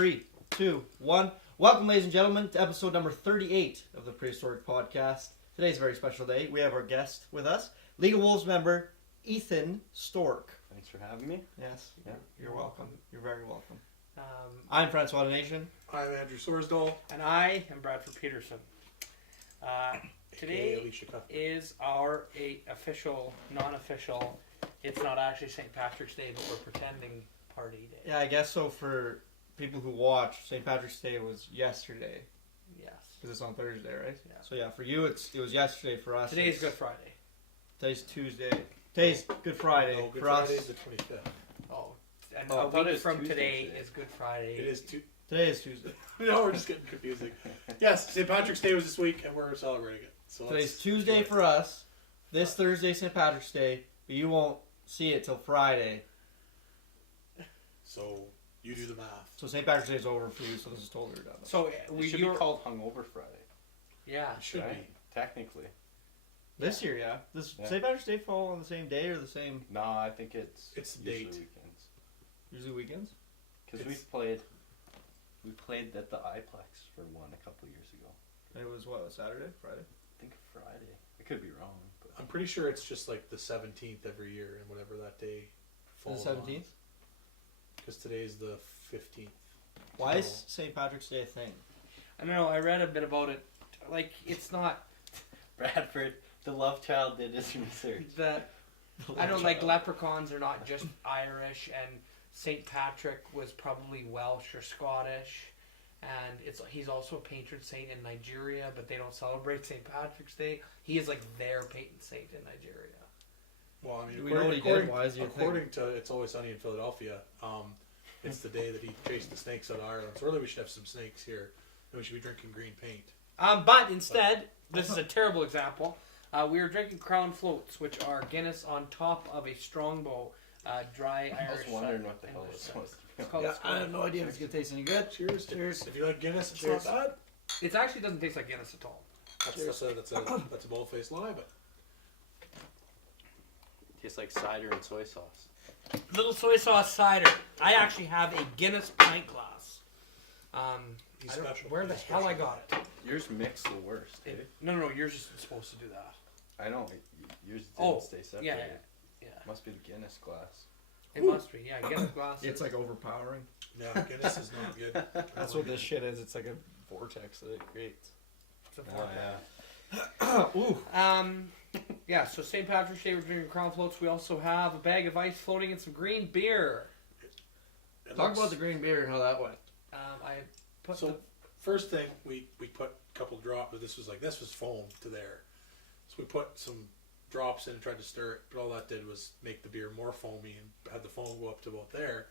3, 2, 1. Welcome, ladies and gentlemen, to episode number 38 of the Prehistoric Podcast. Today's a very special day. We have our guest with us, League of Wolves member, Ethan Stork. Thanks for having me. Yes, Yeah. You're welcome. You're very welcome. I'm Francois Donation. I'm Andrew Sorsdahl. And I am Bradford Peterson. Today is our official, non-official, it's not actually St. Patrick's Day, but we're pretending party day. Yeah, I guess so. For people who watch, St. Patrick's Day was yesterday. Yes. Because it's on Thursday, right? Yeah. So yeah, for you it was yesterday. For us, Today is Good Friday. Today's Tuesday. Today's Good Friday. No, Good for Friday us. is the 25th. Oh, and I a thought it week was from Tuesday today is Good Friday. It is Today is Tuesday. No, we're just getting confusing. Yes, St. Patrick's Day was this week, and we're celebrating it. So Today's Tuesday for us. This Thursday, St. Patrick's Day, but you won't see it till Friday. So you do the math. So St. Patrick's Day is over for you, so this is totally redundant. So It should be called Hungover Friday. Yeah. It should right? Technically. This year, yeah. Does St. Patrick's Day fall on the same day or the same? No, I think it's the usually date. weekends. Usually weekends? Because we played at the iPlex for one a couple years ago. It was what, Saturday? Friday? I think Friday. I could be wrong. But I'm pretty sure it's just like the 17th every year, and whatever that day falls The 17th? Because today's the 15th. Why is St. Patrick's Day a thing? I don't know, I read a bit about it. Like, it's not Bradford, the love child, did his research. that... I don't like leprechauns are not just Irish, and St. Patrick was probably Welsh or Scottish, and he's also a patron saint in Nigeria, but they don't celebrate St. Patrick's Day. He is like their patron saint in Nigeria. Well, I mean, Do we know what he did? Why is he a thing? according to It's Always Sunny in Philadelphia, it's the day that he chased the snakes out of Ireland. So really, we should have some snakes here, and we should be drinking green paint. But instead, this is a terrible example. We were drinking Crown Floats, which are Guinness on top of a Strongbow dry I Irish. was wondering what the hell it was supposed to be. It's called I have no idea if it's going to taste any good. Cheers. Cheers. If you like Guinness, it's Cheers. not bad. It actually doesn't taste like Guinness at all. That's a bold-faced lie, but Tastes like cider and soy sauce. Little soy sauce cider. I actually have a Guinness pint glass. he's I don't- special. Where the He's hell I special. got it? Yours mixed the worst, dude. No, yours is supposed to do that. I know. Yours didn't Oh, stay separated. yeah. Must be the Guinness glass. It must be, yeah. Guinness glass. It's like overpowering. Yeah, Guinness is not good. That's what this shit is. It's like a vortex that it creates. Oh, yeah. Ooh. Yeah, so St. Patrick's Day, we're drinking Crown Floats. We also have a bag of ice floating in some green beer. Talk about the green beer and how that went. I put So first thing, we put a couple drops, but this was foam to there. So we put some drops in and tried to stir it, but all that did was make the beer more foamy and had the foam go up to about there.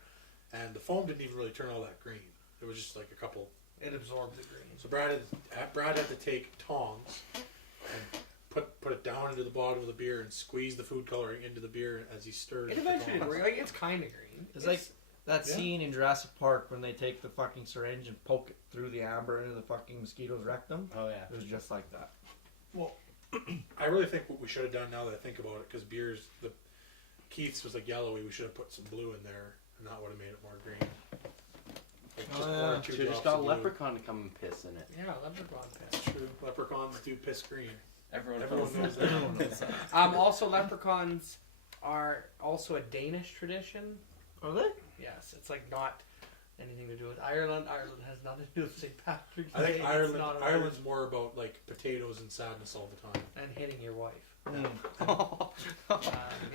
And the foam didn't even really turn all that green. It was just like a couple. it absorbed the green. So Brad had to take tongs and put it down into the bottom of the beer and squeeze the food coloring into the beer as he stirred. It with the eventually, tongs. like, it's kind of green. It's like that Yeah. scene in Jurassic Park when they take the fucking syringe and poke it through the amber into the fucking mosquito's rectum. Oh, yeah. It was just like that. Well, I really think what we should have done now that I think about it, because the Keith's was like yellowy, we should have put some blue in there, and that would have made it more green. Like just one or two Should have just drops got of a blue. leprechaun to come and piss in it. Yeah, leprechaun piss. That's true. Leprechauns do piss green. Everyone Everyone knows that. Everyone knows that. Also, leprechauns are also a Danish tradition. Are they? Yes, it's like not anything to do with Ireland. Ireland has nothing to do with St. Patrick's I Day. think It's not a Ireland's more about like potatoes and sadness all the time. and hitting your wife. Mm.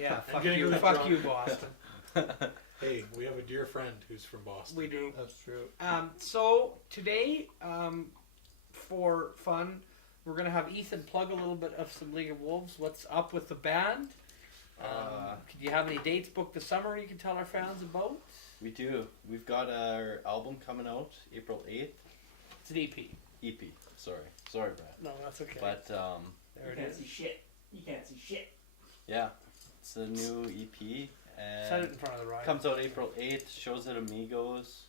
Yeah, fuck getting you, really fuck drunk. you, Boston. Hey, we have a dear friend who's from Boston. We do. That's true. So today, for fun, we're gonna have Ethan plug a little bit of some League of Wolves. What's up with the band? Do you have any dates booked this summer you can tell our fans about? We do. We've got our album coming out April 8th. It's an EP. EP. Sorry, Brad. No, that's okay. But there it is. You can't see shit. yeah, it's a new EP Set it and in front of the ride. comes out April 8th. Shows at Amigos,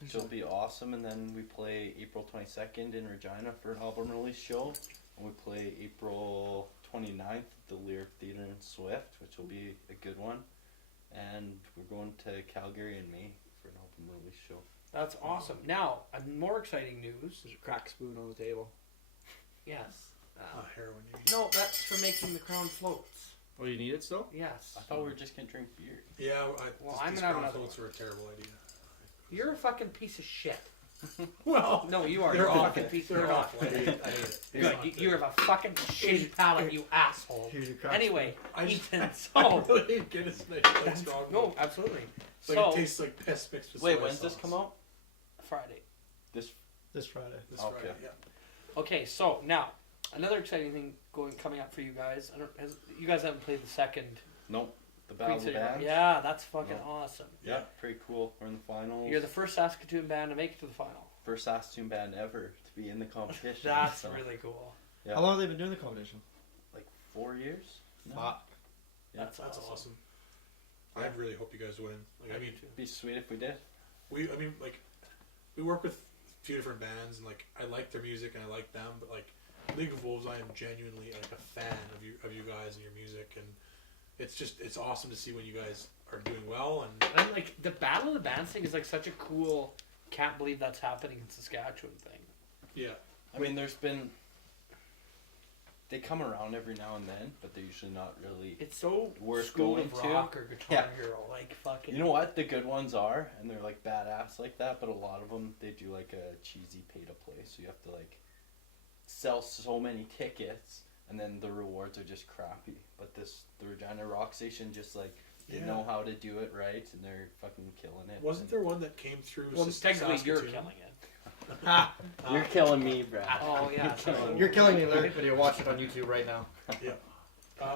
which will be awesome. And then we play April 22nd in Regina for an album release show, and we play April 29th at the Lyric Theatre in Swift, which will be a good one. And we're going to Calgary in May for an album release show. That's awesome. Now, more exciting news. There's a crack spoon on the table. Yes. Heroin. No, that's for making the crown floats. Oh, you need it still? Yes. I thought we were just gonna drink beer. Yeah, I'm these gonna have crown another floats are a terrible idea. You're a fucking piece of shit. Well, No, you are. they're You're a awful. fucking piece. They're You're not. awful. I hate it. I hate it. Good. You have a fucking shitty palate, you asshole. Here's your crack Anyway, I just- Ethan. I So really hate Guinness nice like strong. no, absolutely. Like So it tastes like piss mixed with Wait, soy when's this sauce. come out? Friday. this Friday. This Okay. Friday, yeah. Okay, so now another exciting thing coming up for you guys. You guys haven't played the second Nope. The Battle of the Bands. Yeah, that's fucking No. awesome. Yeah, pretty cool. We're in the finals. You're the first Saskatoon band to make it to the final. first Saskatoon band ever to be in the competition. That's so, really cool. Yeah. How long have they been doing the competition? like 4 years. No? Fuck. Yeah. That's awesome. I really hope you guys win. Like, I mean, It'd be sweet if we did. we work with a few different bands, and like I like their music and I like them, but like League of Wolves, I am genuinely like a fan of you guys and your music, and it's awesome to see when you guys are doing well. And And like the Battle of the Bands thing is like such a cool. Can't believe that's happening in Saskatchewan thing. yeah, I mean, there's been. They come around every now and then, but they're usually not really. It's so Worth School going of to. Rock or Guitar Yeah. Hero, like fucking. You know what? The good ones are, and they're like badass like that. But a lot of them, they do like a cheesy pay to play. So you have to like sell so many tickets, and then the rewards are just crappy. But the Regina Rock Station just like they Yeah. know how to do it right, and they're fucking killing it. wasn't there one that came through? Well, technically you're Saskatoon? killing it. Ha! You're killing me, Brad. Oh yeah. You're killing me, Larry, but you're watching it on YouTube right now.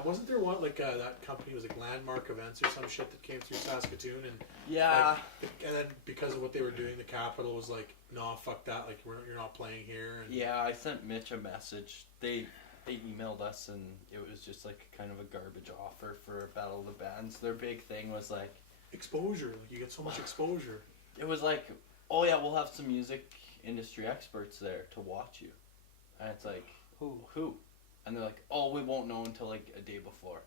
Wasn't there one like that company was like Landmark Events or some shit that came through Saskatoon, and Yeah. and then because of what they were doing, the capital was like, "No, fuck that! Like you're not playing here." And Yeah, I sent Mitch a message. They emailed us, and it was just like kind of a garbage offer for Battle of the Bands. Their big thing was like, exposure, like you get so much exposure. it was like, oh yeah, we'll have some music industry experts there to watch you, and it's like, who, and they're like, oh, we won't know until like a day before,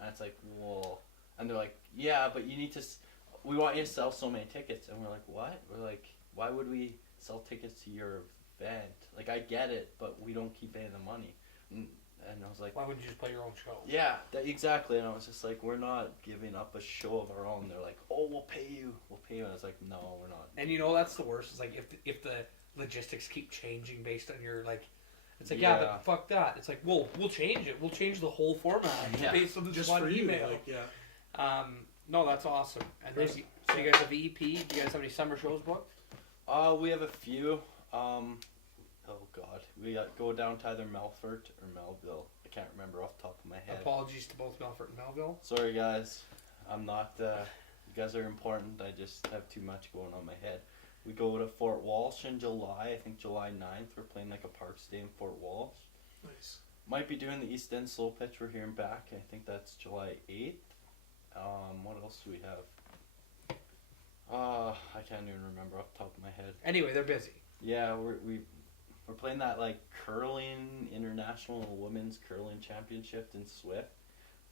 and it's like, well, and they're like, yeah, but you need to, we want you to sell so many tickets, and we're like, what? We're like, why would we sell tickets to your event? Like, I get it, but we don't keep any of the money. And I was like, Why wouldn't you just play your own show? yeah, exactly. And I was just like, we're not giving up a show of our own. They're like, oh, we'll pay you. And I was like, no, we're not. And you know that's the worst. Is like if the logistics keep changing based on your like, it's like Yeah. but fuck that. It's like we'll change it. We'll change the whole format Yeah. based on this Just one for you, email. like yeah. No, that's awesome. And then There's- so you guys have EP. Do you guys have any summer shows booked? We have a few. Oh God, we go down to either Melfort or Melville. I can't remember off the top of my head. Apologies to both Melfort and Melville. Sorry, guys. I'm not. You guys are important. I just have too much going on my head. We go to Fort Walsh in July. I think July 9th. We're playing like a Parks Day in Fort Walsh. Nice. Might be doing the East End Slow Pitch. We're hearing back. I think that's July 8th. What else do we have? I can't even remember off the top of my head. Anyway, they're busy. Yeah, we're playing that like curling international women's curling championship in Swift.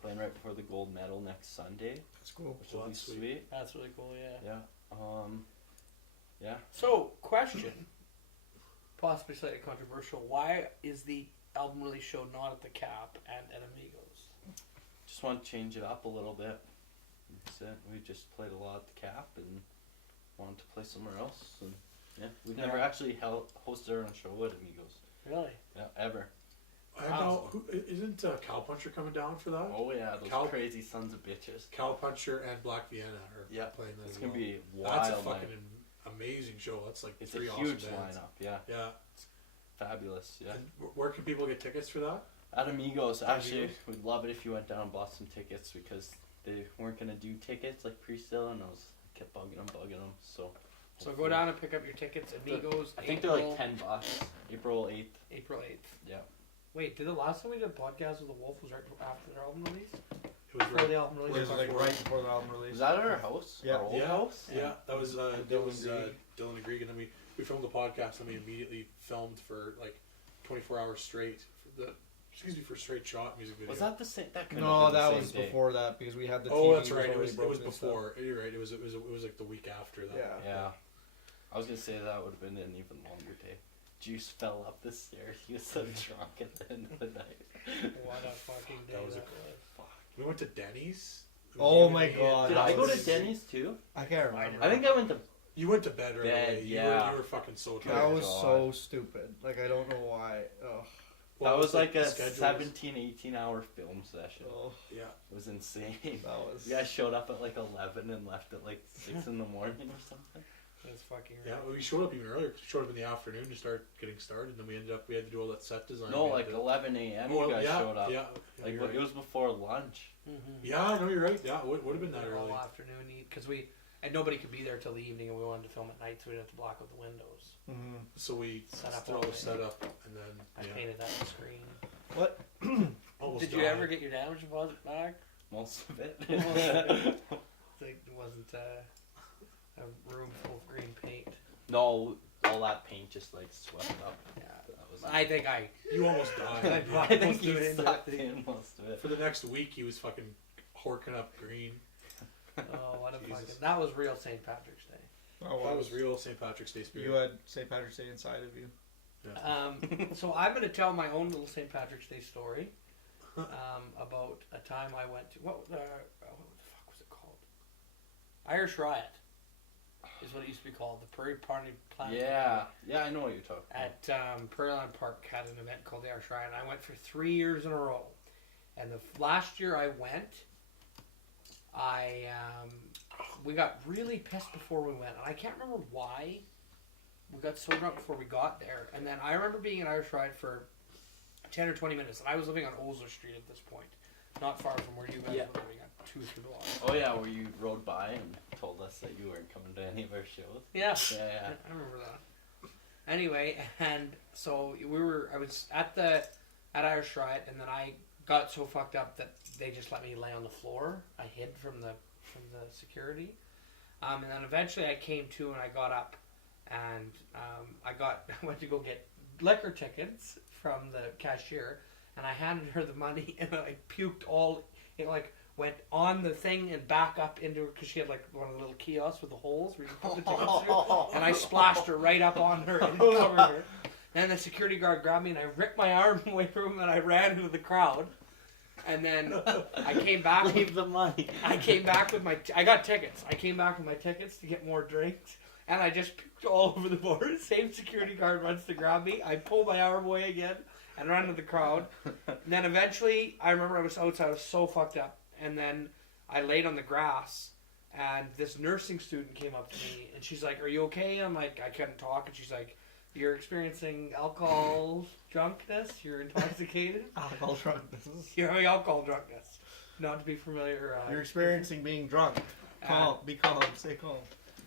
Playing right before the gold medal next Sunday, That's cool. which will be That's sweet. sweet. That's really cool. Yeah. Yeah. Yeah. So, question, possibly slightly controversial. Why is the album release show not at the Cap and at Amigos? Just want to change it up a little bit. That's it. We just played a lot at the Cap and wanted to play somewhere else. And yeah, we've never actually hosted our own show at Amigos. Really? Yeah, ever. I know. Isn't Cowpuncher coming down for that? Oh yeah, those crazy sons of bitches. Cowpuncher and Black Vienna are playing that. It's as gonna well. be wild. That's a night. fucking amazing show. That's like It's three a awesome huge bands. lineup. Yeah, Yeah. fabulous. Yeah. And where can people get tickets for that? At Amigos, actually, Amigos? we'd love it if you went down and bought some tickets because they weren't gonna do tickets like pre-sale, and I kept bugging them. So So go down and pick up your tickets. Amigos. I think they're like $10. April 8th. April 8th. Yeah. Wait, did the last time we did a podcast with the Wolf was right after their album release? It was Before the album It release? was like right before the album release. Was that at our house? Yeah. Our old Yeah. house? Yeah, that was Dylan Dylan and Grieg, and then we filmed the podcast, and we immediately filmed for like 24 hours straight for the excuse me, for Straight Shot music video. Was that the same? That couldn't No, have been that the was same day. before that because we had the. Oh, TV that's right. It was already broken and stuff. before. You're right. It was like the week after that. Yeah. Yeah. I was gonna say that would have been an even longer day. Juice fell up the stairs. He was so drunk at the end of the night. What a fucking day That was that a- was. We went to Denny's. It was Oh you my and me God, and- Did I go to was- Denny's too? I can't remember. I think I went to. You went to bed right Bed, away. yeah. You were fucking so That tired. was God. so stupid. Like I don't know why. Ugh. That was like a schedule was- 17, 18-hour film session. Oh, Yeah. It was insane. that was. You guys showed up at like 11 and left at like 6 in the morning or something. That's fucking Yeah, right. well, we showed up even earlier. We showed up in the afternoon to start getting started, and then we had to do all that set design. No, We had like to- 11 a.m. Oh, you guys yeah, showed up. Yeah, Like you're it was before lunch. Mm-hmm. Yeah, I know you're right. Yeah, it would have been that early. All afternoon eat because and nobody could be there till the evening, and we wanted to film at night, so we'd have to block out the windows. Mhm. So we Set up did all all the day. setup, and then I yeah, painted that screen. What? almost Did you died. ever get your damage deposit back? Most of it. Most of it. Like, it wasn't a room full of green paint. No, all that paint just like swept up. Yeah. That was I think I. You almost died. I Yeah. think you Most of it. sucked in most of it. For the next week, he was fucking horking up green. Oh, what a Jesus. fucking. That was real St. Patrick's Day. That was real St. Patrick's Day spirit. You had St. Patrick's Day inside of you. So I'm going to tell my own little St. Patrick's Day story about a time I went to what the fuck was it called? Irish Riot is what it used to be called. The Prairie Party Planet. Yeah, I know what you're talking about. At Prairie Land Park had an event called the Irish Riot. And I went for 3 years in a row, and the last year I went, we got really pissed before we went, and I can't remember why. We got so drunk before we got there, and then I remember being in Irish Ride for 10 or 20 minutes, and I was living on Olser Street at this point, not far from where you guys Yeah. were living at 2 or 3 blocks. Oh yeah, where you rode by and told us that you weren't coming to any of our shows. Yeah, Yeah. I remember that. Anyway, and so I was at Irish Riot, and then I got so fucked up that they just let me lay on the floor. I hid from the security, and then eventually I came to and I got up, and I went to go get liquor tickets from the cashier, and I handed her the money, and I puked all. It like went on the thing and back up into her because she had like one of the little kiosks with the holes where you can put the tickets through, and I splashed her right up on her and covered her. And the security guard grabbed me, and I ripped my arm away from him, and I ran into the crowd. And then I came back. Leave the money. I came back with I got tickets. I came back with my tickets to get more drinks, and I just puked all over the board. Same security guard runs to grab me. I pull my arm away again and run to the crowd. And then eventually, I remember I was outside. I was so fucked up. And then I laid on the grass, and this nursing student came up to me, and she's like, "Are you okay?" I'm like, I couldn't talk, and she's like, "You're experiencing alcohol drunkenness. You're intoxicated. Alcohol drunkenness. You're having alcohol drunkenness. Not to be familiar. You're experiencing being drunk. Be calm. Stay calm.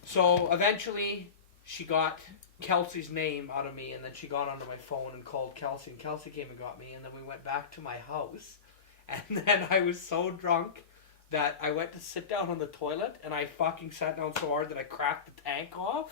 So eventually, she got Kelsey's name out of me, and then she got onto my phone and called Kelsey, and Kelsey came and got me, and then we went back to my house, and then I was so drunk that I went to sit down on the toilet, and I fucking sat down so hard that I cracked the tank off,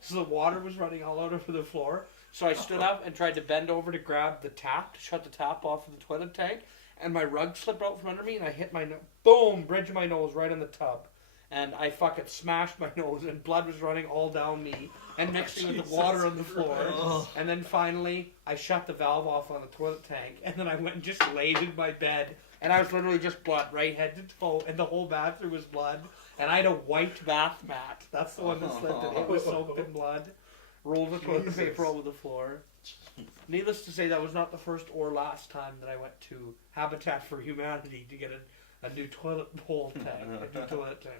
so the water was running all out over the floor. So I stood up and tried to bend over to grab the tap, to shut the tap off of the toilet tank, and my rug slipped out from under me, and I hit my boom, bridge of my nose right in the tub. And I fucking smashed my nose, and blood was running all down me and mixing with the water on the floor. Oh. And then finally, I shut the valve off on the toilet tank, and then I went and just laid in my bed, and I was literally just blood right head to toe, and the whole bathroom was blood. And I had a white bath mat. That's the one that slipped, and it was soaked in blood. Rolled the toilet paper over the floor. Needless to say, that was not the first or last time that I went to Habitat for Humanity to get a new toilet bowl tank, a new toilet tank.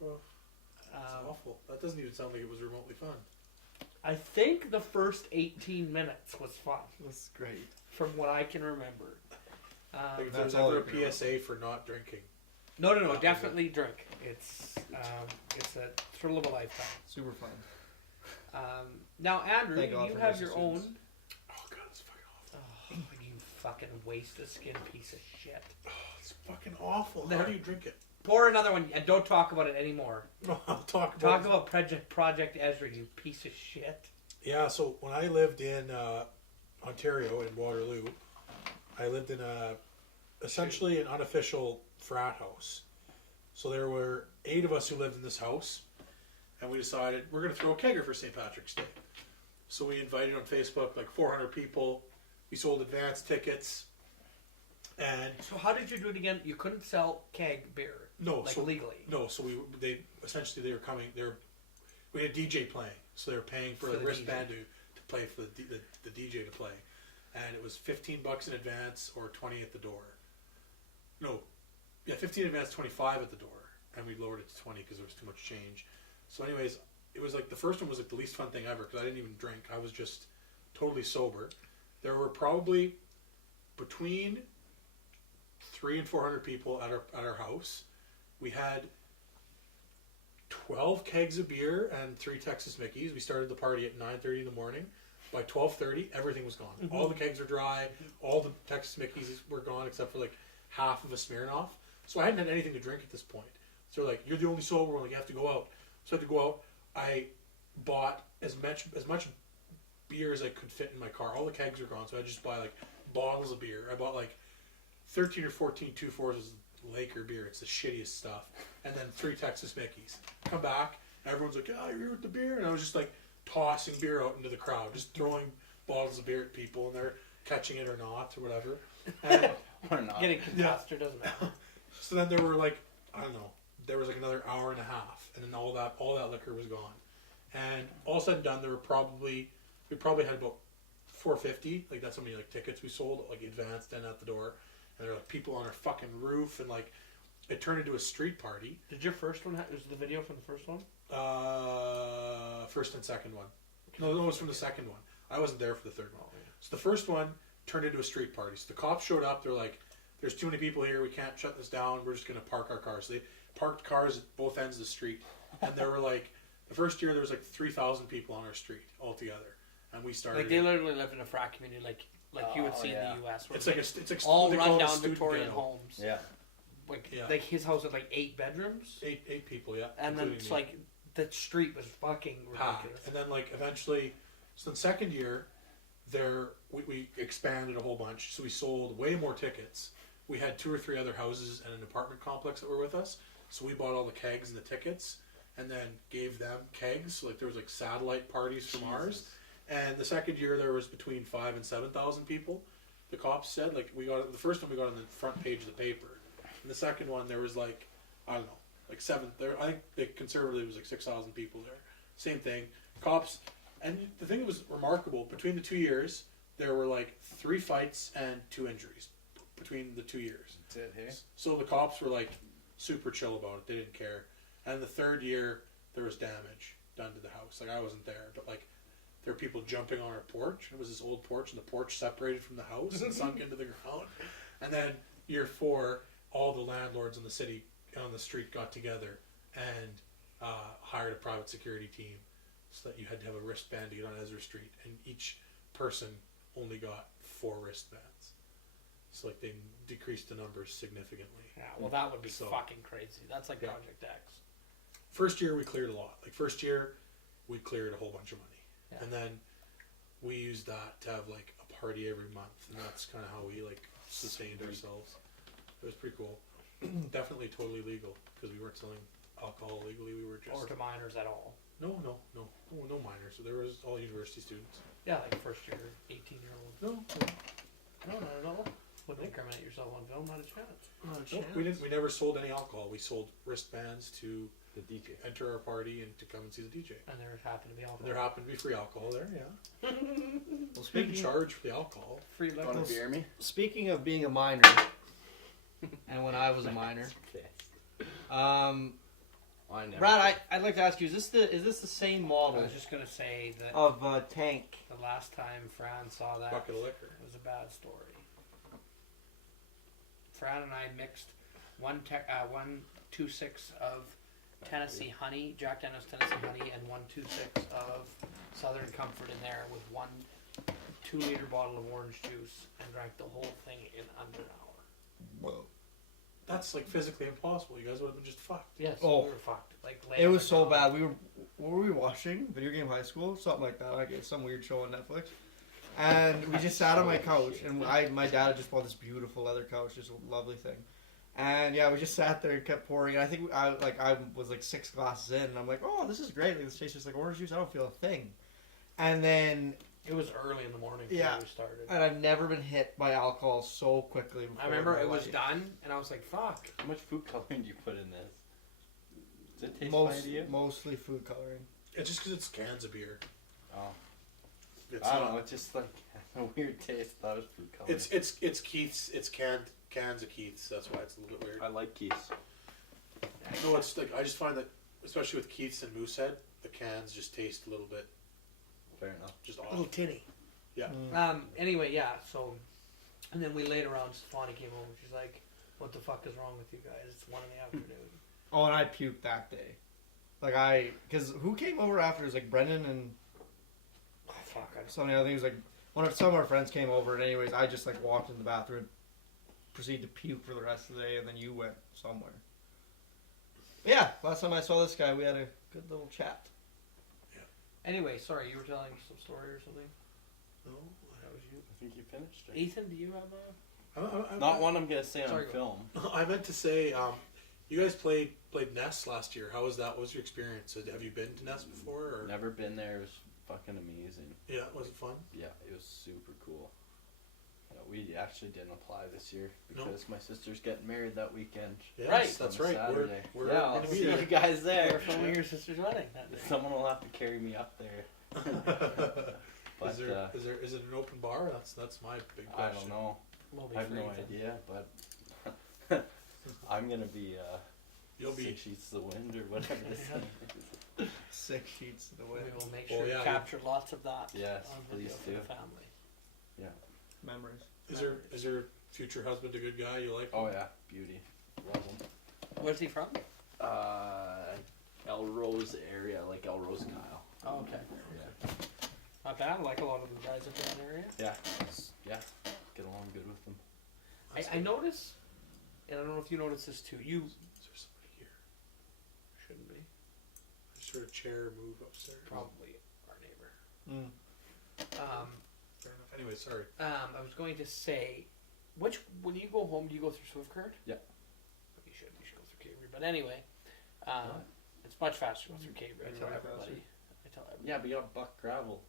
That's awful. That doesn't even sound like it was remotely fun. I think the first 18 minutes was fun, That's great. from what I can remember. Like if That's there's all ever you can a PSA for not drinking. No, definitely drink. It's a thrill of a lifetime. Super fun. Now, Andrew, Thank God you for have nursing your own. students. Oh god, it's fucking awful. Oh, you fucking waste a skin piece of shit. Oh, it's fucking awful. There. How do you drink it? Pour another one and don't talk about it anymore. No, I'll talk Talk about. about Project Ezra, you piece of shit. Yeah, so when I lived in Ontario in Waterloo, I lived in essentially an unofficial frat house. So there were 8 of us who lived in this house, and we decided we're going to throw a kegger for St. Patrick's Day. So we invited on Facebook like 400 people. We sold advance tickets, and So how did you do it again? You couldn't sell keg beer, legally. No, so they were coming. We had DJ playing, so they were paying for the wristband to play for the DJ to play, and it was $15 in advance or 20 at the door. No, yeah, 15 in advance, 25 at the door, and we lowered it to 20 because there was too much change. So, anyways, it was like the first one was like the least fun thing ever because I didn't even drink. I was just totally sober. There were probably between 300 and 400 people at our house. We had 12 kegs of beer and 3 Texas Mickeys. We started the party at 9:30 in the morning. By 12:30, everything was gone. Mm-hmm. All the kegs were dry. All the Texas Mickeys were gone except for like half of a Smirnoff. So I hadn't had anything to drink at this point. So they're like, you're the only sober one. Like, you have to go out. So I had to go out. I bought as much beer as I could fit in my car. All the kegs were gone, so I just buy like bottles of beer. I bought like 13 or 14 2-4s Laker beer. It's the shittiest stuff. And then 3 Texas Mickeys. Come back, everyone's like, "Oh, you're here with the beer," and I was just like tossing beer out into the crowd, just throwing bottles of beer at people, and they're catching it or not or whatever. And Or not. Getting concussed or doesn't matter. so then there were like, I don't know, there was like another hour and a half, and then all that liquor was gone. And all said and done, we probably had about 450. Like, that's how many like tickets we sold, like advanced and at the door. And there were like people on our fucking roof, and like it turned into a street party. Did your first one was the video from the first one? First and second one. No, it was from the second one. I wasn't there for the third one. Oh, yeah. So the first one turned into a street party. So the cops showed up. They're like, "There's too many people here. We can't shut this down. We're just going to park our cars." So they parked cars at both ends of the street. And there were like, the first year there was like 3,000 people on our street altogether. And we started. Like, they literally lived in a frat community like you would see in the U.S. It's like all run down Victorian homes. Yeah. Like his house had like 8 bedrooms. 8 people, yeah. And then it's like the street was fucking ridiculous. And then like eventually, so the second year, we expanded a whole bunch. So we sold way more tickets. We had 2 or 3 other houses and an apartment complex that were with us. So we bought all the kegs and the tickets, and then gave them kegs. So like there was like satellite parties from ours. And the second year there was between 5,000 and 7,000 people. The cops said, like, the first one we got on the front page of the paper. And the second one there was like, I don't know, like 7. I think conservatively it was like 6,000 people there. Same thing. Cops, and the thing that was remarkable, between the 2 years there were like 3 fights and 2 injuries between the 2 years. That's it, hey? So the cops were like super chill about it. They didn't care. And the third year there was damage done to the house. Like, I wasn't there, but like there were people jumping on our porch. It was this old porch, and the porch separated from the house and sunk into the ground. And then year 4, all the landlords in the city, on the street, got together and hired a private security team so that you had to have a wristband to get on Ezra Street, and each person only got 4 wristbands. So like they decreased the numbers significantly. Yeah, well, that would be fucking crazy. That's like Project X. First year we cleared a lot. Like, first year we cleared a whole bunch of money. Yeah. And then we used that to have like a party every month, and that's kind of how we like sustained ourselves. It was pretty cool. Definitely totally legal because we weren't selling alcohol legally. We were just or to minors at all. No minors. So there was all university students. Yeah, like first year, 18-year-olds. No, not at all. Wouldn't incriminate yourself on film, not a chance. We didn't. We never sold any alcohol. We sold wristbands to the DJ, enter our party, and to come and see the DJ. And there happened to be alcohol. There happened to be free alcohol there. Yeah. Well, We didn't charge for the alcohol. Free you want to beer me? Speaking of being a minor, and when I was a minor, Brad, I'd like to ask you: is this the same I model was just gonna say that of tank? the last time Fran saw that, Bucket of liquor. it was a bad story. Fran and I mixed 1.26 of Tennessee honey, Jack Daniel's Tennessee honey, and 1.26 of Southern Comfort in there with 1 2-liter bottle of orange juice, and drank the whole thing in under an hour. Whoa! That's like physically impossible. You guys would have been just fucked. Yes, Oh. we were fucked. Like, It was so bad. What were we watching? Video Game High School, something like that. Like, it's some weird show on Netflix. And we just sat on my couch, and my dad had just bought this beautiful leather couch, just a lovely thing. And yeah, we just sat there and kept pouring. And I think I was like 6 glasses in, and I'm like, oh, this is great. Like, this tastes just like orange juice. I don't feel a thing. And then It was early in the morning Yeah. when we started. and I've never been hit by alcohol so quickly before. I remember in it my was life. done, and I was like, fuck. How much food coloring do you put in this? Does it taste fine to you? Mostly food coloring. It's just because it's cans of beer. Oh. It's I don't not- know, it just like a weird taste. That was food coloring. It's Keith's. It's cans of Keith's. That's why it's a little bit weird. I like Keith's. No, it's like I just find that, especially with Keith's and Moosehead, the cans just taste a little bit Fair enough. just A off. little tinny. Yeah. Anyway, yeah, so... And then we laid around, Stefani came home, she's like, what the fuck is wrong with you guys? It's 1 in the afternoon. Oh, and I puked that day. Because who came over after? It was like Brendan and Oh, fuck. something. I think it was like some of our friends came over, and anyways, I just like walked in the bathroom, proceeded to puke for the rest of the day, and then you went somewhere. But yeah, last time I saw this guy, we had a good little chat. Anyway, sorry, you were telling some story or something? No, That was you. I think you finished it. Ethan, do you have a... Not one I'm gonna say Sorry, on go. film. I meant to say, you guys played Ness last year. How was that? What was your experience? Have you been to Ness before? Or? Never been there. It was fucking amazing. Yeah, was it fun? Yeah, it was super cool. Yeah, we actually didn't apply this year No. because my sister's getting married that weekend. Yes, Right. that's on a right. Saturday. We're yeah, I'll gonna be see there. you guys We're there. filming your sister's wedding that day. Someone will have to carry me up there. But is it an open bar? That's my big I question. don't know. Will be I have for no Ethan. idea, but I'm gonna be You'll be 6 sheets to the wind or whatever this thing is. 6 sheets to the We wind. will make Well, sure yeah, to capture lots of that Yes, on video please for the do. family. Memories. Is your future husband a good guy? You like? Oh yeah, beauty. Love them. Where's he from? Elrose area, like Elrose Kyle. Oh, okay. Yeah. Not bad. I like a lot of the guys in that area. Yeah. Yeah. Get along good with them. I notice, and I don't know if you notice this too. You Is there somebody here? shouldn't be. I just heard a chair move upstairs. Probably our neighbor. Mm. Fair enough. Anyway, sorry. I was going to say, when you go home, do you go through Swift Current? Yeah. You should go through Cavery. But anyway, it's much faster to go through Cavery. I tell Really everybody. I tell everybody. Yeah, but you got buck gravel.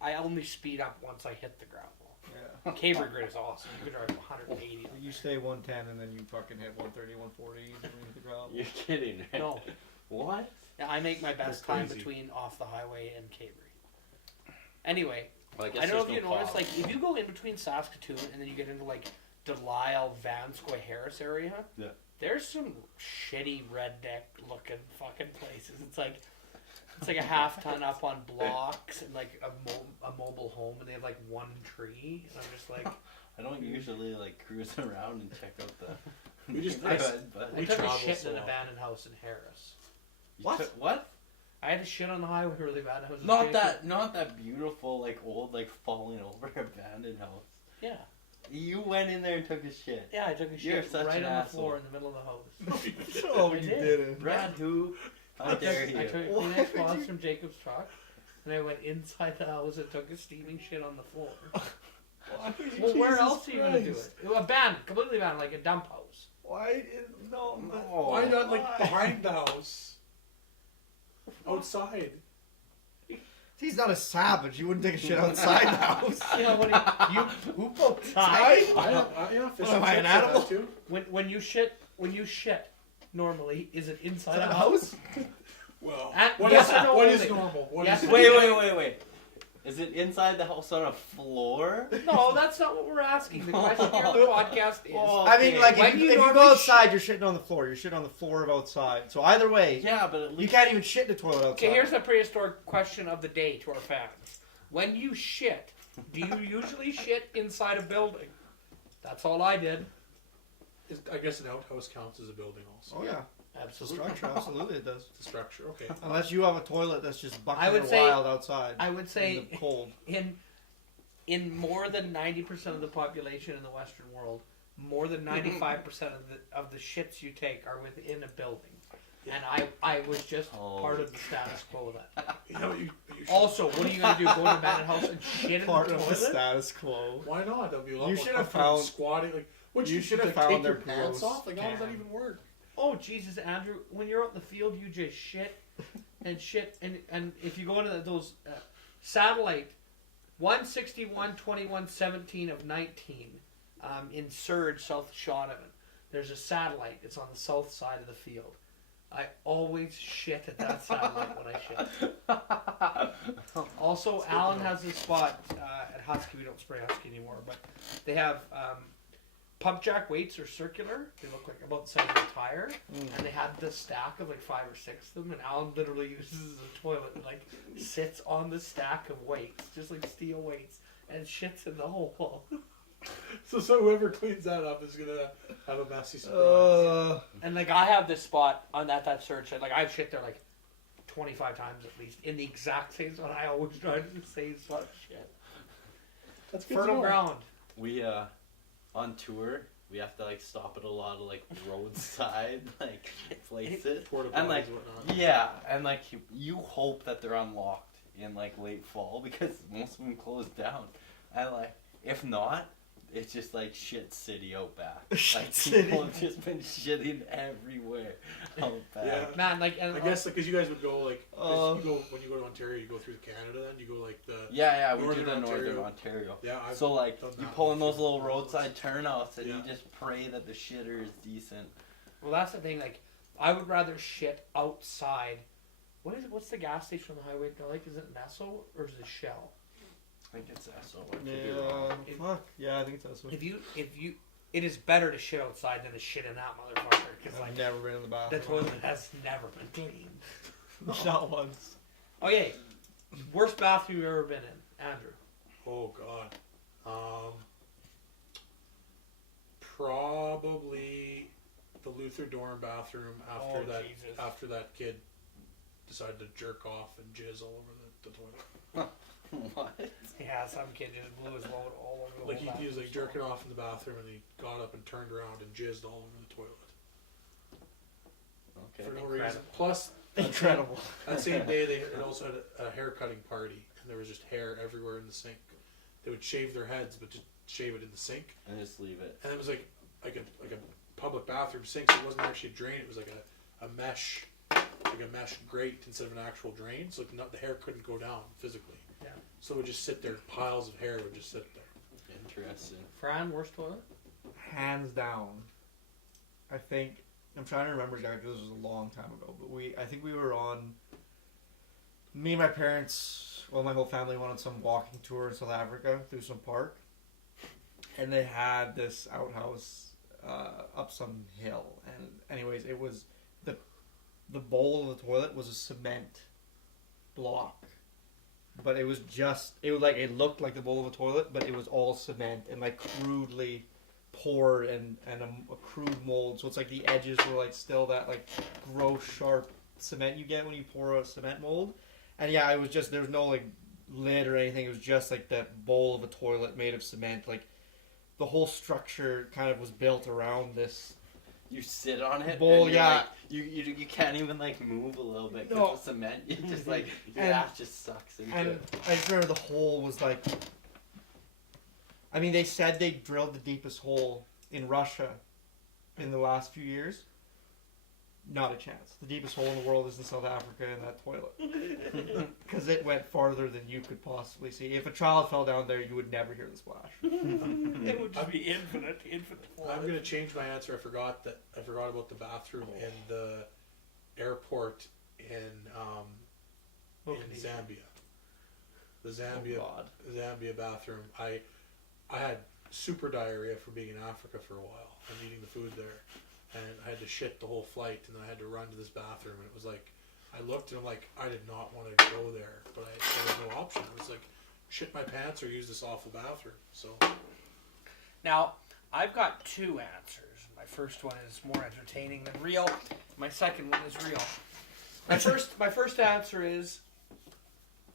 I only speed up once I hit the gravel. Yeah. Cavery grid is awesome. You can drive 180 on You there. stay 110 and then you fucking hit 130, 140 underneath the ground. You're kidding, right? No. What? Yeah, I make my best That's time crazy. between off the highway and Cavery. Anyway, Well, I don't know if you noticed, like, if you go in between Saskatoon and then you get into, like, Delisle, Vanscoy, Harris area, Yeah. there's some shitty redneck-looking fucking places. It's like a half ton up on blocks and, like, a mobile home, and they have, like, one tree, and I'm just like... I don't usually like cruise around and check out the. We just- neighborhood, but I We took a travel shit so in an long. abandoned house in Harris. You What? What? I had to shit on the highway really bad. I was Not that beautiful, like old, like falling over abandoned house. Yeah. You went in there and took a shit. Yeah, I took a You're shit such right an on the asshole. floor in the middle of the house. Oh, I you did. didn't. Brad, who? How I dare took you? Why Kleenex would box you- from Jacob's truck, and I went inside the house and took a steaming shit on the floor. Why would you- Well, where Jesus else are you gonna do Christ. it? Abandoned, completely abandoned, like a dump house. Why? No. Why not like behind the house? Outside. He's not a savage. You wouldn't take a shit outside the house. You know, you who Outside? Yeah, fish What am and I, an chips animal? have too. when you shit normally, is it inside Inside a a house? Well, At- what yes is or no what is only? normal? What Yes is or Wait. Is it inside the house on a floor? No, that's not what we're asking. The question here on the podcast is: Oh. I mean, like, When if you you normally go outside, you're shitting on the floor. You're shitting on the floor of outside. So either way, Yeah, but at you least can't even shit in the toilet outside. Okay, here's a prehistoric question of the day to our fans. When you shit, do you usually shit inside a building? That's all I did. I guess an outhouse counts as a building also. Oh, yeah. It's a structure. Absolutely, it does. It's a structure. Okay. Unless you have a toilet that's just I bucking would your say- wild outside I would say in the cold. in more than 90% of the population in the Western world, more than 95% of the shits you take are within a building. and I was just part of the status quo of that. You know, you should, Also, what are you gonna do? Go to Bandit House and shit in Part the of the toilet? status quo. why not? That'd be a lot You more should have comfortable found- squatting. Like, what you you should should have have found take your their pants gross off. Like, how does that can. even work? Oh Jesus, Andrew! When you're out in the field, you just shit, and if you go into those satellite 161, 21, 17 of 19 in Surge, South Shawnigan. There's a satellite. It's on the south side of the field. I always shit at that satellite when I shit. Also, Alan has a spot at Husky. We don't spray Husky anymore, but they have pump jack weights are circular. They look like about the size of a tire, and they have this stack of like 5 or 6 of them. And Alan literally uses a toilet and like sits on the stack of weights, just like steel weights, and shits in the hole. So whoever cleans that up is gonna have a messy surprise. And like I have this spot on that search, and like I've shit there like 25 times at least in the exact same spot. I always try to do the same spot of shit. That's good to Fertile know. ground. We on tour, we have to like stop at a lot of like roadside like places, Porta and like potties and whatnot. yeah, and like you hope that they're unlocked in like late fall because most of them close down, and like if not, it's just like shit city out back. Shit Like city. people have just been shitting everywhere out back. Yeah. Man, like, and I guess because you guys would go like 'cause Uh, you go when you go to Ontario, you go through Canada, then you go like the Yeah, we do Northern the Northern Ontario. Ontario. yeah. I've So like done you that pull in before. those little roadside turnouts and Yeah. you just pray that the shitter is decent. well, that's the thing. Like, I would rather shit outside. What's the gas station on the highway? Like, is it Nesso or is it Shell? I think it's SO. I could be wrong. Yeah, fuck. Yeah, I think it's that. If you, it is better to shit outside than to shit in that motherfucker because I've like never been in the the bathroom. toilet has never been clean. Not once. Okay, worst bathroom you've ever been in, Andrew. Oh God. Probably the Luther Dorm bathroom after Oh, that Jesus. after that kid decided to jerk off and jizz all over the toilet. What? Yeah, some kid just blew his load all over the Like whole he was like bathroom. jerking off in the bathroom and he got up and turned around and jizzed all over the toilet Okay. for no Incredible. reason. Plus Incredible. that same day they had also had a hair cutting party and there was just hair everywhere in the sink. They would shave their heads but just shave it in the sink. And just leave it. And it was like a public bathroom sink, so it wasn't actually a drain. It was like a mesh, like a mesh grate instead of an actual drain. So like the hair couldn't go down physically. Yeah. So it would just sit there. Piles of hair would just sit there. Interesting. Fran, worst toilet? Hands down. I think I'm trying to remember exactly because this was a long time ago. But I think we were on. Me and my parents, well, my whole family went on some walking tour in South Africa through some park, and they had this outhouse up some hill. And anyways, it was the bowl of the toilet was a cement block. But it was it looked like the bowl of a toilet, but it was all cement and like crudely poured and a crude mold. So it's like the edges were like still that like gross sharp cement you get when you pour a cement mold. And yeah, it was just, there was no like lid or anything. It was just like that bowl of a toilet made of cement. Like the whole structure kind of was built around this. You sit on it. Bowl, and you're yeah. Like, you can't even like move a little bit because No. the cement. You just like your And- ass just sucks into And it. I just remember the hole was like, I mean, they said they drilled the deepest hole in Russia in the last few years. Not a chance. The deepest hole in the world is in South Africa in that toilet. Because it went farther than you could possibly see. If a child fell down there, you would never hear the splash. It would just be infinite. I'm gonna change my answer. I forgot about the bathroom in the airport in Zambia. The Zambia bathroom. I had super diarrhea from being in Africa for a while and eating the food there, and I had to shit the whole flight, and then I had to run to this bathroom, and it was like, I looked and I'm like, I did not want to go there, but there was no option. I was like, shit my pants or use this awful bathroom. So Now, I've got 2 answers. My first one is more entertaining than real. My second one is real. My first answer is,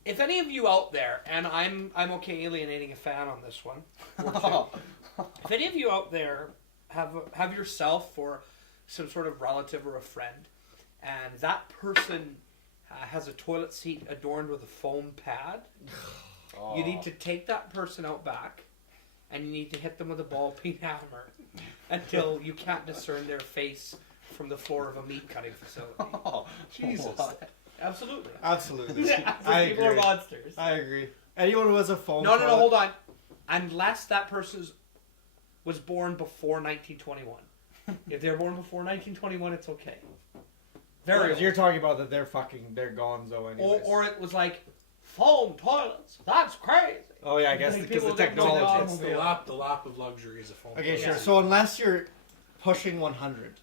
if any of you out there, and I'm okay alienating a fan on this one, or 2, if any of you out there have yourself or some sort of relative or a friend and that person has a toilet seat adorned with a foam pad, you need to take that person out back, and you need to hit them with a ball peen hammer until you can't discern their face from the floor of a meat cutting facility. Oh, Jesus. what? Absolutely. Absolutely. Yeah, I people are agree. monsters. I agree. Anyone who has a phone. No, hold on. Unless that person was born before 1921. If they're born before 1921, it's okay. Very old. You're talking about that they're gonzo anyways. Or it was like, foam toilets. That's crazy. Oh yeah, I guess Like because the people that go technology. to It's the lap of luxury is a phone. Okay, call. sure. Yeah. So unless you're pushing 100,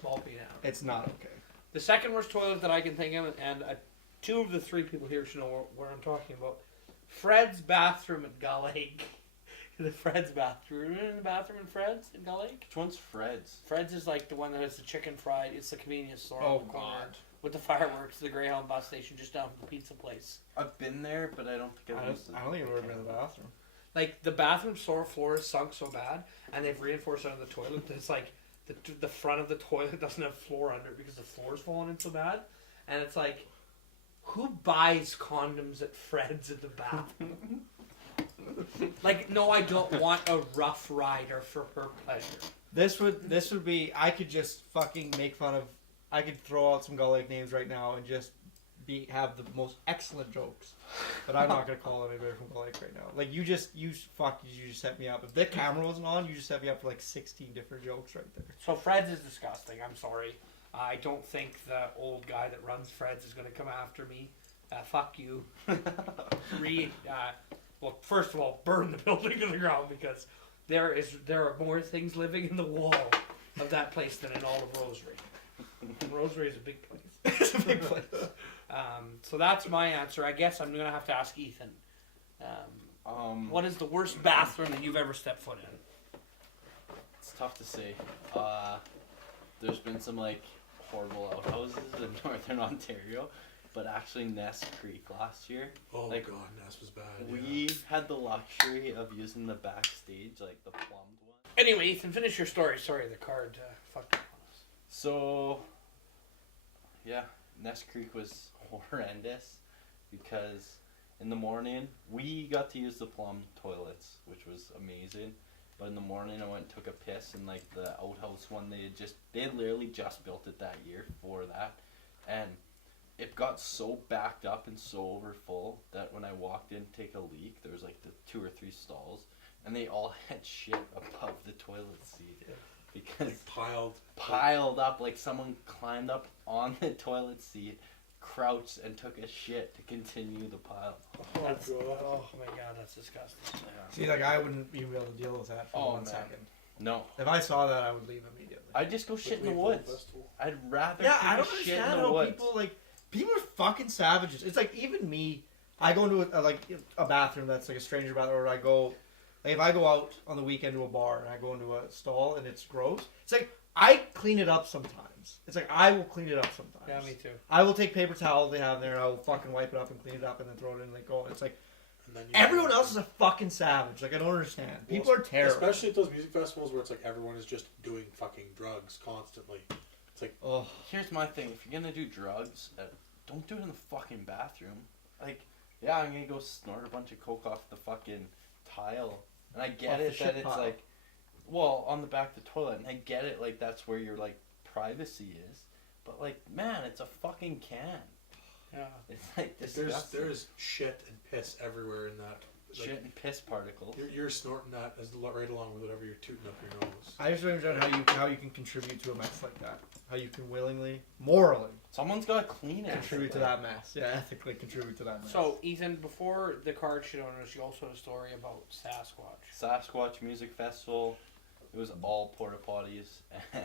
Small peen hammer. it's not okay. The second worst toilet that I can think of, and two of the three people here should know where I'm talking about. Fred's bathroom at Gull Lake. The Fred's bathroom. Remember the bathroom in Fred's in Gull Lake? Which one's Fred's? Fred's is like the one that has the chicken fried. It's the convenience store Oh on the corner God. with the fireworks, the Greyhound bus station just down from the pizza place. I've been there, but I don't think I I've don't, used it. I don't think I've ever been in the bathroom. Like the bathroom floor is sunk so bad, and they've reinforced under the toilet that it's like the front of the toilet doesn't have floor under it because the floor's falling in so bad, and it's like, who buys condoms at Fred's in the bathroom? Like, no, I don't want a Rough Rider for her pleasure. This would be. I could just fucking make fun of. I could throw out some Gull Lake names right now and just have the most excellent jokes. But I'm not gonna call anybody from Gull Lake right now. Like you just set me up. If the camera wasn't on, you just set me up for like 16 different jokes right there. So Fred's is disgusting. I'm sorry. I don't think the old guy that runs Fred's is going to come after me. Fuck you. Well, first of all, burn the building to the ground because there are more things living in the wall of that place than in all of Rosary. And Rosary is a big place. It's a big place. So that's my answer. I guess I'm going to have to ask Ethan. What is the worst bathroom that you've ever stepped foot in? It's tough to say. There's been some like horrible outhouses in northern Ontario, but actually Ness Creek last year, Oh Like, god, Ness was bad. we had the luxury of using the backstage, like the plumbed one. Anyway, Ethan, finish your story. Sorry, the card fucked up on us. So, yeah, Ness Creek was horrendous because in the morning we got to use the plumbed toilets, which was amazing. But in the morning I went and took a piss in like the outhouse one. They had literally just built it that year for that, and it got so backed up and so over full that when I walked in to take a leak, there was like the 2 or 3 stalls, and they all had shit above the toilet seat because Like piled up, like someone climbed up on the toilet seat, crouched, and took a shit to continue the pile. Oh god. Oh my god, that's disgusting. See, like I wouldn't even be able to deal with that for Oh, 1 man. second. No, If I saw that, I would leave immediately. I'd just go shit in the Maple woods. Festival. I'd rather Yeah, take I a don't shit in understand the how woods. people are fucking savages. It's like even me. I go into a bathroom that's like a stranger bathroom, or I go, like if I go out on the weekend to a bar and I go into a stall and it's gross. It's like I clean it up sometimes. It's like I will clean it up sometimes. Yeah, me too. I will take paper towels they have in there and I will fucking wipe it up and clean it up and then throw it in and like go. It's like And then you everyone else is a fucking savage. Like I don't understand. People are terrible. Especially at those music festivals where it's like everyone is just doing fucking drugs constantly. It's like, Oh, Here's my thing: if you're gonna do drugs, don't do it in the fucking bathroom. Like, yeah, I'm gonna go snort a bunch of coke off the fucking tile, and I get Off the it that shit it's pile. like, well, on the back of the toilet, and I get it like that's where your like privacy is. But like, man, it's a fucking can. Yeah. It's like disgusting. there's shit and piss everywhere in that. Like, Shit and piss particles. You're snorting that right along with whatever you're tooting up your nose. I just don't understand how you can contribute to a mess like that. How you can willingly, morally Someone's gotta clean it. contribute to that mess. Yeah, ethically contribute to that mess. So, Ethan, before the card shit owners, you also had a story about Sasquatch. Sasquatch Music Festival. It was all porta potties and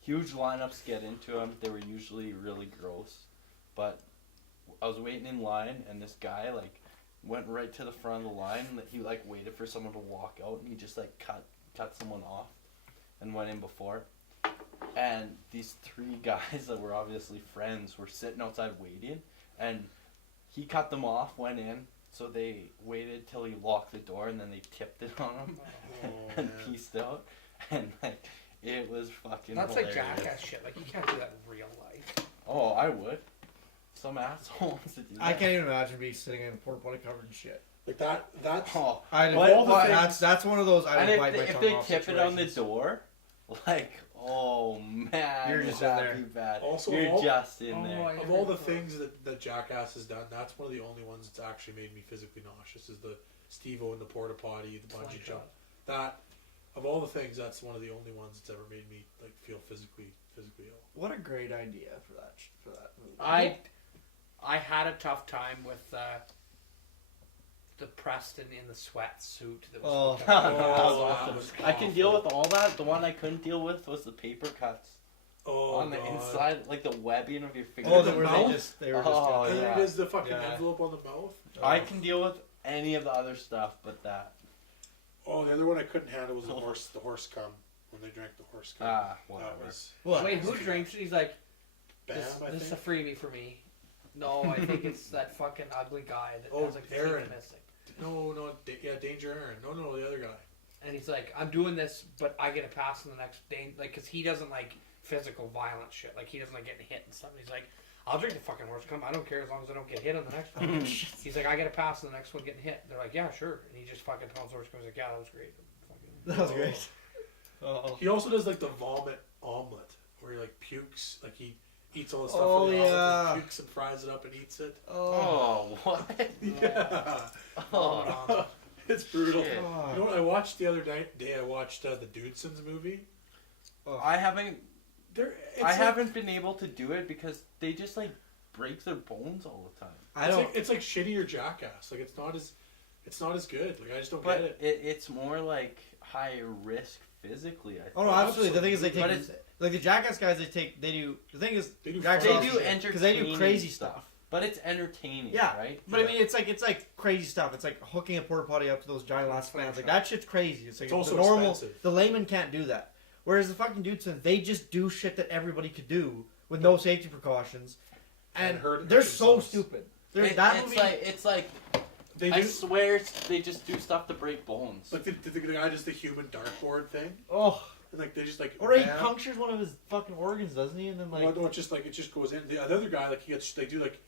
huge lineups get into them. They were usually really gross, but I was waiting in line and this guy like went right to the front of the line. He like waited for someone to walk out and he just like cut someone off and went in before. And these 3 guys that were obviously friends were sitting outside waiting, and he cut them off, went in. So they waited till he locked the door, and then they tipped it on him Oh, and man. pieced out. And like, It was fucking That's hilarious. like jackass shit. Like, you can't do that in real life. Oh, I would. Some asshole wants to do that. I can't even imagine being sitting in a porta potty covered in shit. Like that. That's Oh. I But- all the but- things, that's one of those I And would if bite they, my if tongue they off tip it on the situations. door, like, oh man, You're would just in that there. be bad. Also, You're all- just in Oh, there. I of all the heard that. things that Jackass has done. That's one of the only ones that's actually made me physically nauseous. Is the Steve-O in the porta potty, the bungee Like jump. That of all the things, that's one of the only ones that's ever made me like feel physically ill. What a great idea for that movie. I had a tough time with the Preston in the sweatsuit. That Oh. was That that was was awesome. I can deal with all that. The one I couldn't deal with was the paper cuts Oh, on the God. inside, like the webbing of your finger. Oh, the they were mouth? they were just Oh, And doing then yeah. it is the fucking Yeah. envelope on the mouth. I can deal with any of the other stuff, but that. Oh, the other one I couldn't handle was the horse. The horse cum when they drank the horse cum. Ah, That whatever. was What? Wait, who drinks it? He's like, Bam. this, I this is a think. freebie for me. No, I think it's that fucking ugly guy that Oh, has like the Aaron. teeth missing. No, yeah, Danger Aaron. No, the other guy. And he's like, I'm doing this, but I get a pass in the next day. Like, because he doesn't like physical violent shit. Like, he doesn't like getting hit and stuff. He's like, I'll drink the fucking horse cum. I don't care as long as I don't get hit on the next one. He's like, I get a pass in the next one getting hit. They're like, yeah, sure. And he just fucking tells horse cum. He's like, yeah, that was great. Fucking- That was great. Oh. He also does like the vomit omelet where he like pukes, like he eats all the stuff Oh, in the omelet yeah. and pukes and fries it up and eats it. Oh, what? Yeah, Oh, it's brutal. Shit. You know what I watched the other day? I watched the Dudesons movie. I haven't. It's I like, haven't been able to do it because they just like break their bones all the time. I don't. It's like shittier Jackass. Like it's not as good. Like I just don't But get it. it's more like high risk physically. I think. Oh no, absolutely. The thing is, they But take it's- like the Jackass guys. They do. The thing is, They do Jackass They fun do shit. entertaining because they do crazy stuff. but it's entertaining. Yeah, right. But I mean, it's like crazy stuff. It's like hooking a porta potty up to those giant last fans. Like that shit's crazy. It's like It's also the normal. expensive. The layman can't do that. Whereas the fucking Dudesons, they just do shit that everybody could do with no safety precautions, and And hurt they're so themselves. stupid. It's That movie. like They I do swear they just do stuff to break bones. like the guy does the human dartboard thing, Oh, and like they just like or he bam. punctures one of his fucking organs, doesn't he? And then like, Well, no, it just goes in. The other guy, like they do like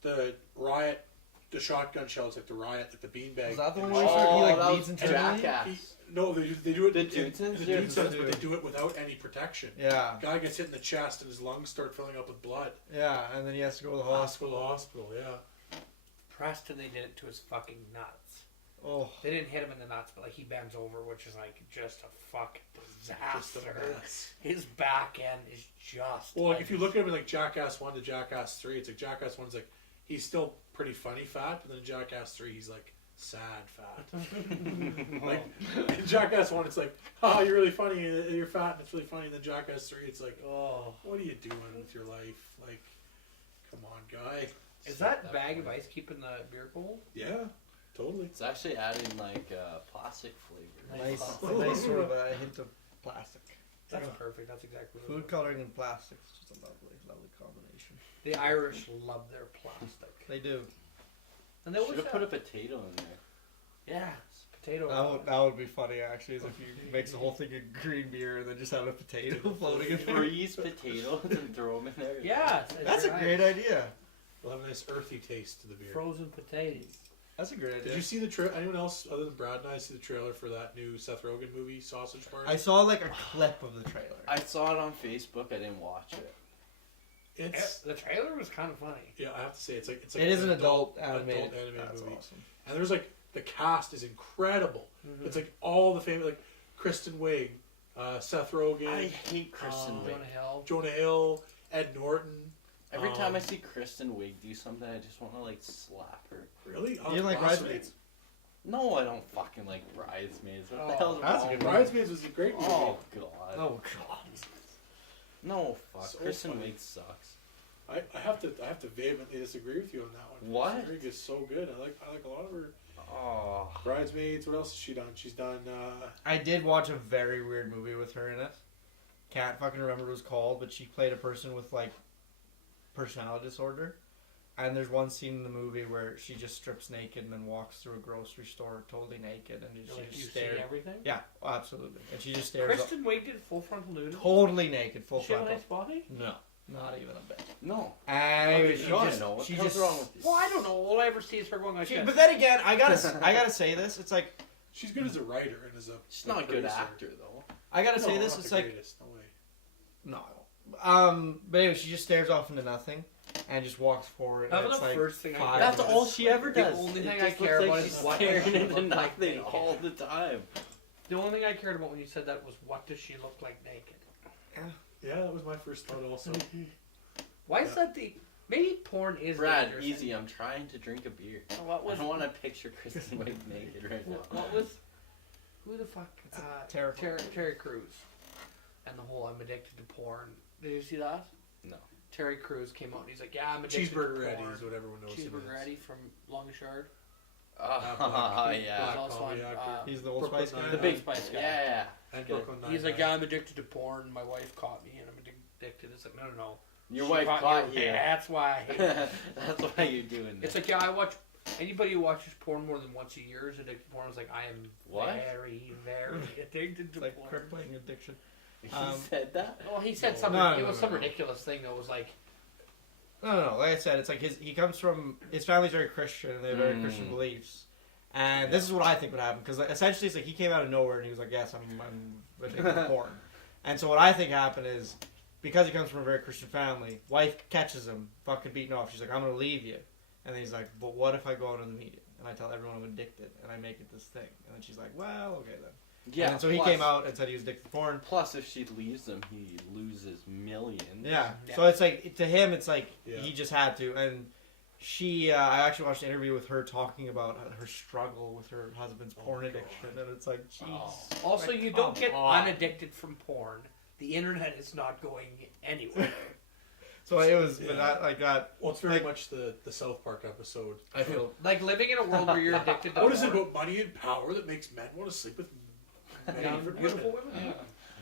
the riot, the shotgun shells, like the riot, like the beanbag. is that the one Oh, where he like that bleeds was internally? Jackass. No, they do it. The in Dudesons? the Yeah, Dudesons, they but do. they do it without any protection. Yeah, Guy gets hit in the chest and his lungs start filling up with blood. yeah, and then he has to go to the hospital. Hospital, yeah. Preston, they did it to his fucking nuts. Oh, They didn't hit him in the nuts, but like he bends over, which is like just a fucking Just a disaster. mess. His back end is just. Well, like if you look at him in like Jackass 1 to Jackass 3, it's like Jackass 1's like he's still pretty funny fat, but then in Jackass 3 he's like sad fat. Like in Jackass 1 it's like, oh, you're really funny, you're fat and it's really funny. And then Jackass 3 it's like, Oh, what are you doing with your life? Like, come on, guy. is that bag of ice keeping the beer cold? Yeah, totally. It's actually adding like plastic flavor. nice, Oh. nice sort of a hint of plastic. That's Yeah. perfect. That's exactly what it Food was. coloring and plastic is just a lovely combination. The Irish love their plastic, They do. and they always Should have put have. a potato in there. Yeah, it's potato. That would be funny actually, is if you mix the whole thing of green beer and then just have a potato floating in there. Freeze potatoes and throw them in there. Yeah, it's That's a very great nice. idea. We'll have a nice earthy taste to the beer. Frozen potatoes. That's a great idea. Did you see the anyone else other than Brad and I see the trailer for that new Seth Rogen movie, Sausage Party? I saw like a clip of the trailer. I saw it on Facebook. I didn't watch it. It's The trailer was kind of funny. yeah, I have to say it's like It is an adult animated. That's movie, awesome. and there's like the cast is incredible. Mhm. It's like all the famous like Kristen Wiig, Seth Rogen, I hate Kristen Wiig. Jonah Hill. Jonah Hill, Ed Norton. Every time I Um, see Kristen Wiig do something, I just want to like slap her. Really? You like Bridesmaids? No, I don't fucking like Bridesmaids. What the Oh, hell's that's a wrong good with one. Bridesmaids was a great movie. Oh god. Oh god. No, fuck. So Kristen funny. Wiig sucks. I have to vehemently disagree with you on that one. What? Kristen Wiig is so good. I like a lot of her. Oh. Bridesmaids. What else has she done? She's done. I did watch a very weird movie with her in it. Can't fucking remember what it was called, but she played a person with like personality disorder, And there's one scene in the movie where she just strips naked and then walks through a grocery store totally naked, and she Like, just you've stares. seen everything? Yeah, absolutely. And she just stares. Kristen Wiig did full frontal nudity? Totally naked, full Does she have a frontal. nice body? No, not even a bit. No. And anyway, she No, I just, know. What she the hell's just, wrong with you? Well, I don't know. All I ever see is her going like she, this. but then again, I gotta say this. It's like She's good as a writer and as a. She's not a good producer. actor though. I gotta No, say this. not It's the like greatest, no way. no, I won't. But anyway, she just stares off into nothing and just walks forward. That and was it's the like first thing I 5 That's minutes. all she ever The does. only It thing just I care looks about like is she's what staring does she into look like nothing naked. all the time. The only thing I cared about when you said that was what does she look like naked? Yeah, that was my first thought also. Why is that the... Maybe porn is Brad, dangerous. easy. I'm trying to drink a beer. What I was... don't want to picture Kristen Wiig naked right now. What was... Who the fuck... terrifying. Terry Crews. And the whole I'm addicted to porn. Did you see that? No. Terry Crews came out and he's like, yeah, I'm addicted Cheeseburger to Eddie porn. is what everyone knows him Cheeseburger as. Eddie from Longest Yard. Oh, He yeah. was also on... comedy actor. He's the Old Brooklyn Spice guy. Nine-Nine. The big Spice guy. Yeah. And Good. Brooklyn He's like, Nine-Nine. yeah, I'm addicted to porn. My wife caught me and I'm addicted. It's like, no. Your She wife caught you. Yeah, that's why I hate it. That's why you're doing It's this. like, yeah, I watch... Anybody who watches porn more than once a year is addicted to porn. It's like, I am What? very, very addicted to It's like porn. crippling addiction. He Um, said that? Well, he said No. something. No, it no, was no, some no. ridiculous thing that was like, No. Like I said, it's like he comes from his family's very Christian and they have very Christian beliefs. And this is what I think would happen because essentially it's like he came out of nowhere and he was like, yes, I'm addicted to porn. And so what I think happened is because he comes from a very Christian family, wife catches him fucking beating off. She's like, I'm gonna leave you. And then he's like, but what if I go out in the media and I tell everyone I'm addicted and I make it this thing? And then she's like, well, okay then. Yeah. And so he plus- came out and said he was addicted to porn. Plus, if she leaves him, he loses millions. Yeah. Yeah. So it's like to him, it's like Yeah. he just had to. And she, I actually watched an interview with her talking about her struggle with her husband's porn God. addiction, and it's like, jeez. Oh. also, Like, you don't come get on. unaddicted from porn. The internet is not going anywhere. So it was Yeah. that like that. Well, it's very Like- much the South Park episode. I feel Like living in a world where you're addicted to What is it porn. about money and power that makes men want to sleep with many Young, different beautiful women? women?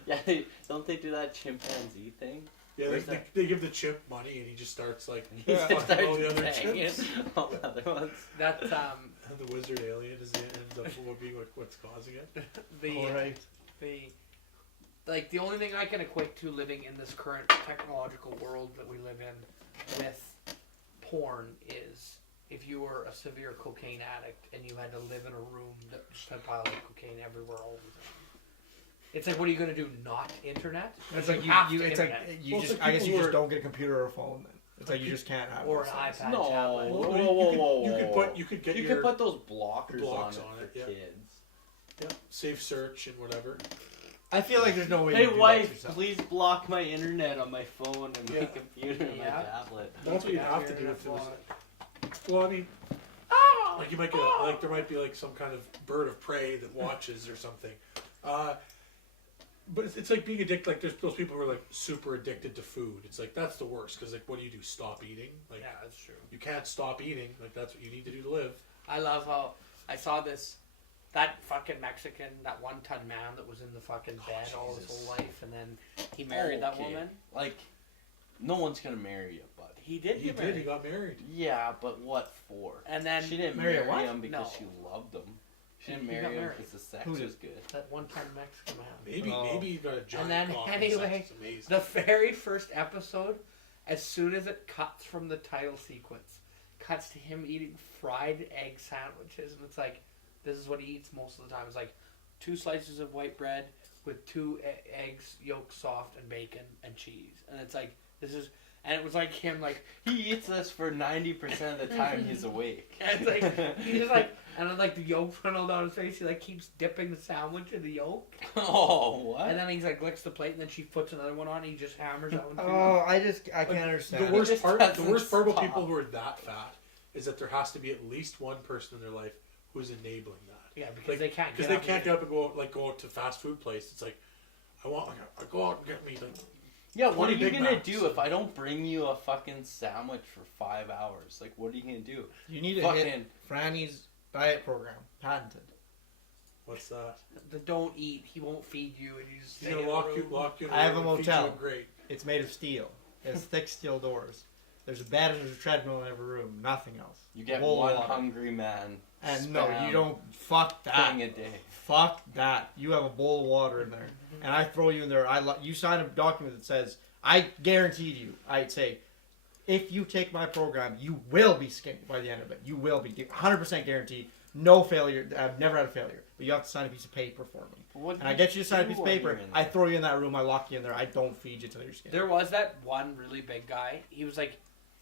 Yeah, don't they do that chimpanzee thing? Yeah, Where's they give the chimp money and he just starts like He Yeah. just fucking all starts the other banging chimps. all the other ones. That, And the wizard alien ends up being what's causing it. the only thing I can equate to living in this current technological world that we live in with porn is if you were a severe cocaine addict and you had to live in a room that just had piles of cocaine everywhere all the time. It's like, what are you gonna do? Not internet? It's You like have you to it's like internet. you Well, it's just. like I guess you people just who are- don't get a computer or a phone. Then it's like you just can't have Or those an things. iPad. No. tablet. Well, Whoa, you whoa, could- whoa, you whoa, could whoa. put- you could get You your could put those blockers blocks on on it it, for yeah. kids. Yeah, safe search and whatever. I feel like there's no way. Hey you can do that wife, yourself. please block my internet on my phone and my Yeah. computer and my Yeah. tablet. That's what you Yeah, have to do you're if it was. gonna Well, I mean, Oh! like you might get like there might be like some kind of bird of prey that watches or something. But it's like being addicted. Like there's those people who are like super addicted to food. It's like that's the worst because like what do? Stop eating? Like Yeah, that's true. you can't stop eating. Like that's what you need to do to live. I love how I saw that fucking Mexican, that 1-ton man that was in the fucking bed all his Jesus. whole life, and then he married that Okay. woman. Like, no one's gonna marry you, buddy. He did He get did. married. He got married. Yeah, but what for? And then She didn't Marry a marry what? him because No. she loved him. She didn't He got marry him married. because the sex Who was did? good. that 1-ton Mexican man. Maybe Oh. maybe he got a giant then cock anyway, It's amazing. The very first episode, as soon as it cuts from the title sequence, cuts to him eating fried egg sandwiches, and it's like, this is what he eats most of the time. It's like 2 slices of white bread with 2 eggs, yolk soft, and bacon and cheese, and it's like this is, and it was like him like, He eats this for 90% of the time he's awake. and it's like he's just like, and then like the yolk run all down his face. He like keeps dipping the sandwich in the yolk, Oh, what? and then he's like licks the plate, and then she puts another one on. And he just hammers that one. Oh, I can't understand. The it. worst just part doesn't about stop. people who are that fat is that there has to be at least one person in their life who's enabling that. Yeah, because Like, they can't. Because they can't get up and go out to fast food place. It's like I go out and get me like Yeah, what are 20 you Big gonna Macs. do if I don't bring you a fucking sandwich for 5 hours? Like, what are you gonna do? You need to Fucking hit Franny's diet program patented. what's that? The don't eat. He won't feed you, and you just. He's stay gonna in lock the you room. in I have room a and feed you motel. Great. It's made of steel. It has thick steel doors. There's a bed and there's a treadmill in every room. Nothing else. You get Bowl of one water. hungry man. And no, spam you don't. Fuck that. thing a day. Fuck that. You have a bowl of water in there, and I throw you in there. You sign a document that says I guaranteed you. I'd say, if you take my program, you will be skinny by the end of it. You will be 100% guaranteed. No failure. I've never had a failure. But you have to sign a piece of paper for me. And I get you to sign a piece of paper. I throw you in that room. I lock you in there. I don't feed you till you're skinny. There was that one really big guy. He was like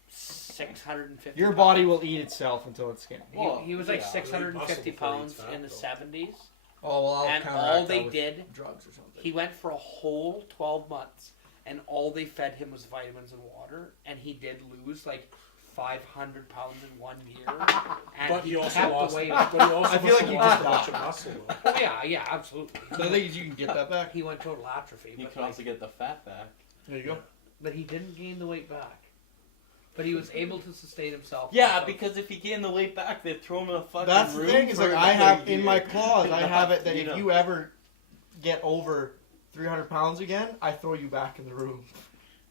650 Your pounds. body will eat itself until it's skinny. He was like Yeah. 650 Really muscle pounds before he in the eats fat, 70s. Oh, well, I'll And counteract all that they with did, drugs or something. he went for a whole 12 months, and all they fed him was vitamins and water, and he did lose like 500 pounds in 1 year. And But he also kept lost. the weight. But he also I feel like he lost did a bunch that. of muscle. Though. Oh, yeah, absolutely. So I think you can get that back. He went total atrophy. You but, can also get the fat back. There you go. but he didn't gain the weight back. But he was able to sustain himself. Yeah, for- because if he gained the weight back, they'd throw him in a fucking That's the room thing. Is for like I another have in year. my clause. I have it that You if know. you ever get over 300 pounds again, I throw you back in the room,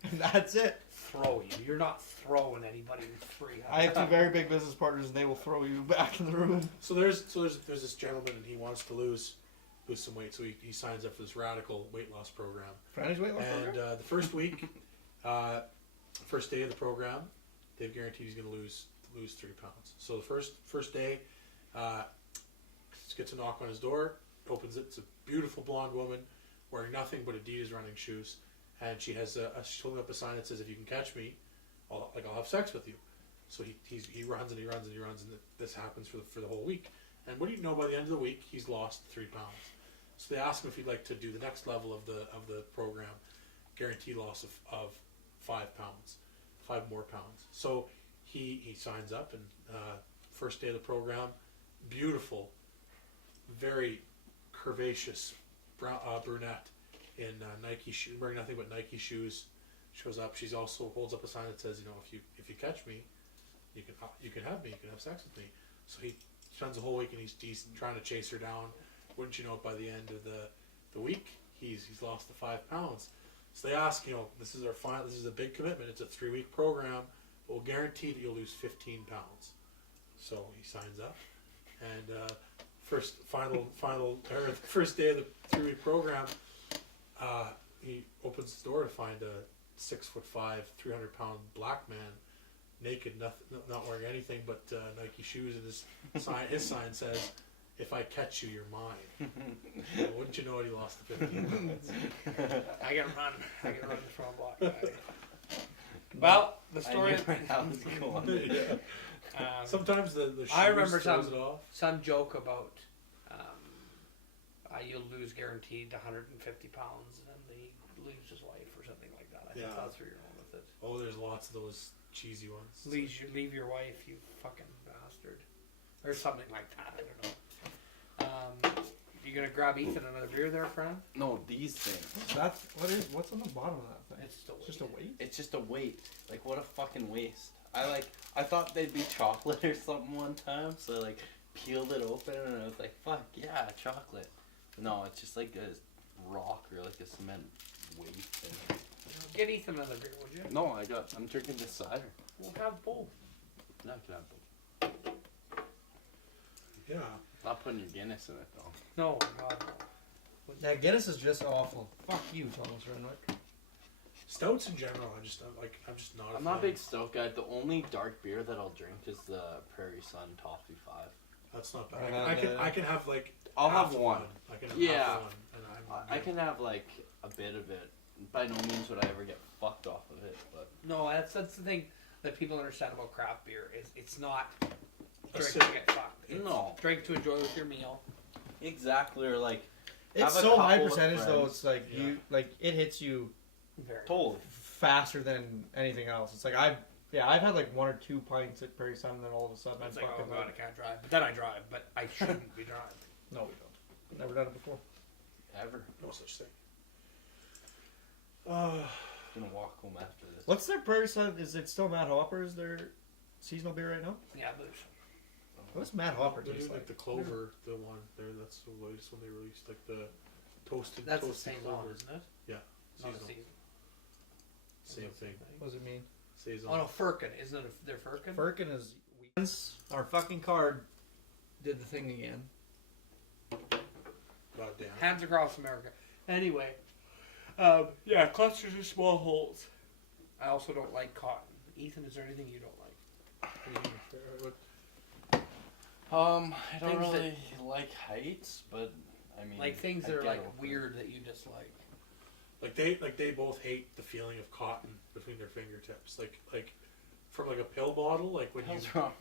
and that's it. throw you. You're not throwing anybody with 300. I have two very big business partners, and they will throw you back in the room. So there's this gentleman and he wants to lose some weight, so he signs up for this radical weight loss program. Friends, weight loss And program? the first week, first day of the program, they've guaranteed he's going to lose 3 pounds. So the first day, gets a knock on his door, opens it. It's a beautiful blonde woman wearing nothing but Adidas running shoes, and she's holding up a sign that says, "If you can catch me, I'll have sex with you." So he runs and he runs and he runs, and this happens for the whole week. And what do you know? By the end of the week, he's lost 3 pounds. So they ask him if he'd like to do the next level of the program, guaranteed loss of 5 pounds, 5 more pounds. So he signs up, and first day of the program, beautiful, very curvaceous brunette in Nike shoes, wearing nothing but Nike shoes, shows up. She's also holds up a sign that says, if you catch me, you can have me, you can have sex with me. So he spends the whole week and he's trying to chase her down. Wouldn't you know it, by the end of the week, he's lost the 5 pounds. So they ask, this is our final. This is a big commitment. It's a 3-week program. We'll guarantee that you'll lose 15 pounds. So he signs up, and first day of the 3-week program, he opens the door to find a 6'5", 300-pound black man, naked, not wearing anything but Nike shoes, and his sign says, "If I catch you, you're mine." So wouldn't you know it, he lost the 15 pounds. I can run from a block guy. Well, the story. I knew where that was going. Yeah. Sometimes the shoes I remember throws it off. some joke about you'll lose guaranteed 150 pounds, and then he leaves his wife or something like that. I think Yeah. that's where you're going with it. Oh, there's lots of those cheesy ones. Leave your wife, you fucking bastard, or something like that. I don't know. You gonna grab Ethan another beer there, friend? No, these things. What's on the bottom of that thing? It's still Just a weight. It's just a weight. Like, what a fucking waste. I thought they'd be chocolate or something one time, so I peeled it open and I was like, fuck yeah, chocolate. No, it's just like a rock or like a cement weight thing. Get Ethan another beer, would you? No, I'm drinking this cider. We'll have both. No, I can have both. Yeah. Not putting your Guinness in it though. No, God, no. Yeah, Guinness is just awful. Fuck you, Thomas Renwick. Stouts in general, I'm just not. I'm not a big stout guy. The only dark beer that I'll drink is the Prairie Sun Toffee 5. That's not bad. Right, I can have I'll half have of one. I can have Yeah. half of one, and I'm I can have a bit of it. By no means would I ever get fucked off of it, but No, that's the thing that people understand about craft beer is it's not A drink sip. to get fucked. It's No. drink to enjoy with your meal. exactly, or like It's Have a so high couple of percentage though. friends. It's like Yeah. it hits you Very. totally. faster than anything else. It's like I've had like 1 or 2 pints at Prairie Sun, and then all of a sudden It's I'm like, oh fucking god, I can't drive. But then I drive, but I shouldn't be driving. No, we don't. Never done it before. Ever. no such thing. Gonna walk home after this. What's their Prairie Sun? Is it still Mad Hopper? Is their seasonal beer right now? Yeah, but What's Mad Hopper They're taste doing like? the Clover, the one there. That's the latest one they released, like the toasted. that's the toasted same Clover. one, isn't it? Yeah, Not a seasonal. season. Same thing. What does it mean? Stays Oh on. no, Firkin. Isn't it their Firkin? Firkin is our fucking card did the thing again. Goddamn. Hands across America. Anyway, yeah, clusters of small holes. I also don't like cotton. Ethan, is there anything you don't like? I don't Things really like heights, but I mean, Like things I that are get like over it. weird that you dislike. Like they both hate the feeling of cotton between their fingertips. Like from like a pill bottle. Like when you. What's wrong?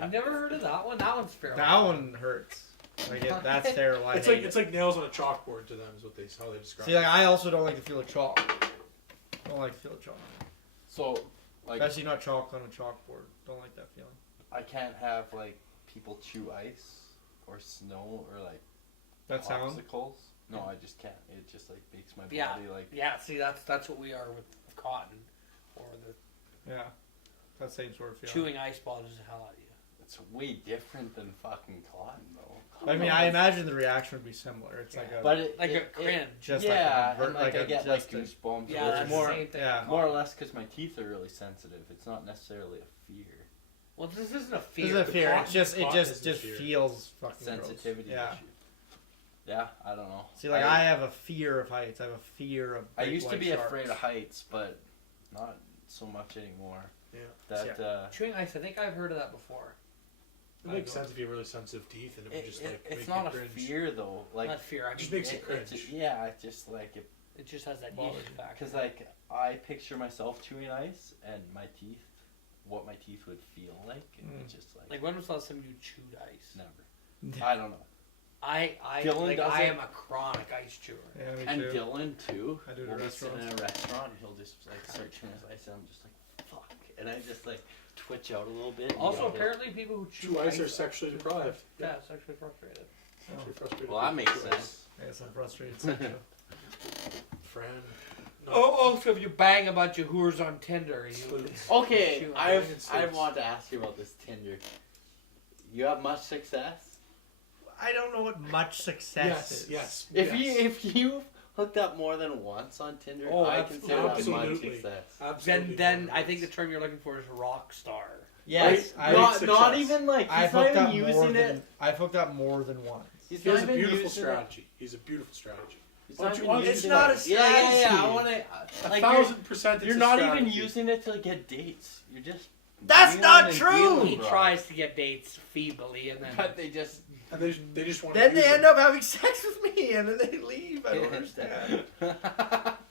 I've never heard of that one. That one's fair. That one hurts. Like that's terrible. I It's hate like it. it's like nails on a chalkboard to them is what how they describe See, like I also don't like the feel of chalk. Don't like the feel of chalk. So, like, Especially not chalk on a chalkboard. Don't like that feeling. I can't have like people chew ice or snow or like That sound. popsicles. No, I just can't. It just like makes my Yeah. body like. Yeah, see, that's what we are with cotton, or the Yeah. That same sort of feeling. chewing ice bothers the hell out of you. It's way different than fucking cotton, though. I mean, I imagine the reaction would be similar. It's like a But it, Like it, a cringe. just yeah, like a and like I a- get like just a- goosebumps. Yeah, but that's it's more, the same thing. yeah. more or less because my teeth are really sensitive. It's not necessarily a fear. Well, this isn't a This fear. is a The fear. cotton- It's just cotton is the fear. feels fucking Sensitivity gross. Yeah. issue. Yeah, I don't know. See, like I have a fear of heights. I have a fear of. I big used to white be sharks. afraid of heights, but not so much anymore. Yeah. That Chewing ice, I think I've heard of that before. It makes sense if you have really sensitive teeth and it would just like it's make not you a cringe. fear though. Like Not fear. I It just mean, makes you cringe. it just like it. it just has that ish Bothers you. factor. Because like I picture myself chewing ice and my teeth, what my teeth would feel like, and it's just like Like, when was the last time you chewed ice? never. I don't know. Dylan I does it. am a chronic ice chewer. Yeah, me And too. Dylan too. I do it at We'll be sitting restaurants. in a restaurant, and he'll just like start chewing his ice, and I'm just like, fuck, and I just like twitch out a little bit. and Also, yell at- apparently, people who chew Chew ice are sexually deprived. Yeah, sexually frustrated. You're frustrated Well, that with makes chew ice. sense. I guess I'm frustrated. Sexual. Friend. No. Oh, so if you bang a bunch of whores on Tinder, you Excludes. Okay, Chew I ice. want to ask you about this Tinder. You have much success? I don't know what much success is. Yes. If you hooked up more than once on Tinder, Oh, I consider that much absolutely. success. Absolutely. then I think the term you're looking for is rock star. Yes, Like, I not success. even like I've he's not hooked even up more using than it. I've hooked up more than once. He's He not has a even beautiful using strategy. He's a beautiful strategy. He's Why not don't even you- using It's it. not a Yeah, yeah, yeah. I strategy. want to. Like, 1,000% it's you're a not even strategy. using it to get dates. You're just. That's wheeling not and true! dealing, He bro. tries to get dates feebly, and then But they just. And they just want Then to they use end him. up having sex with me, and then they leave. I don't understand.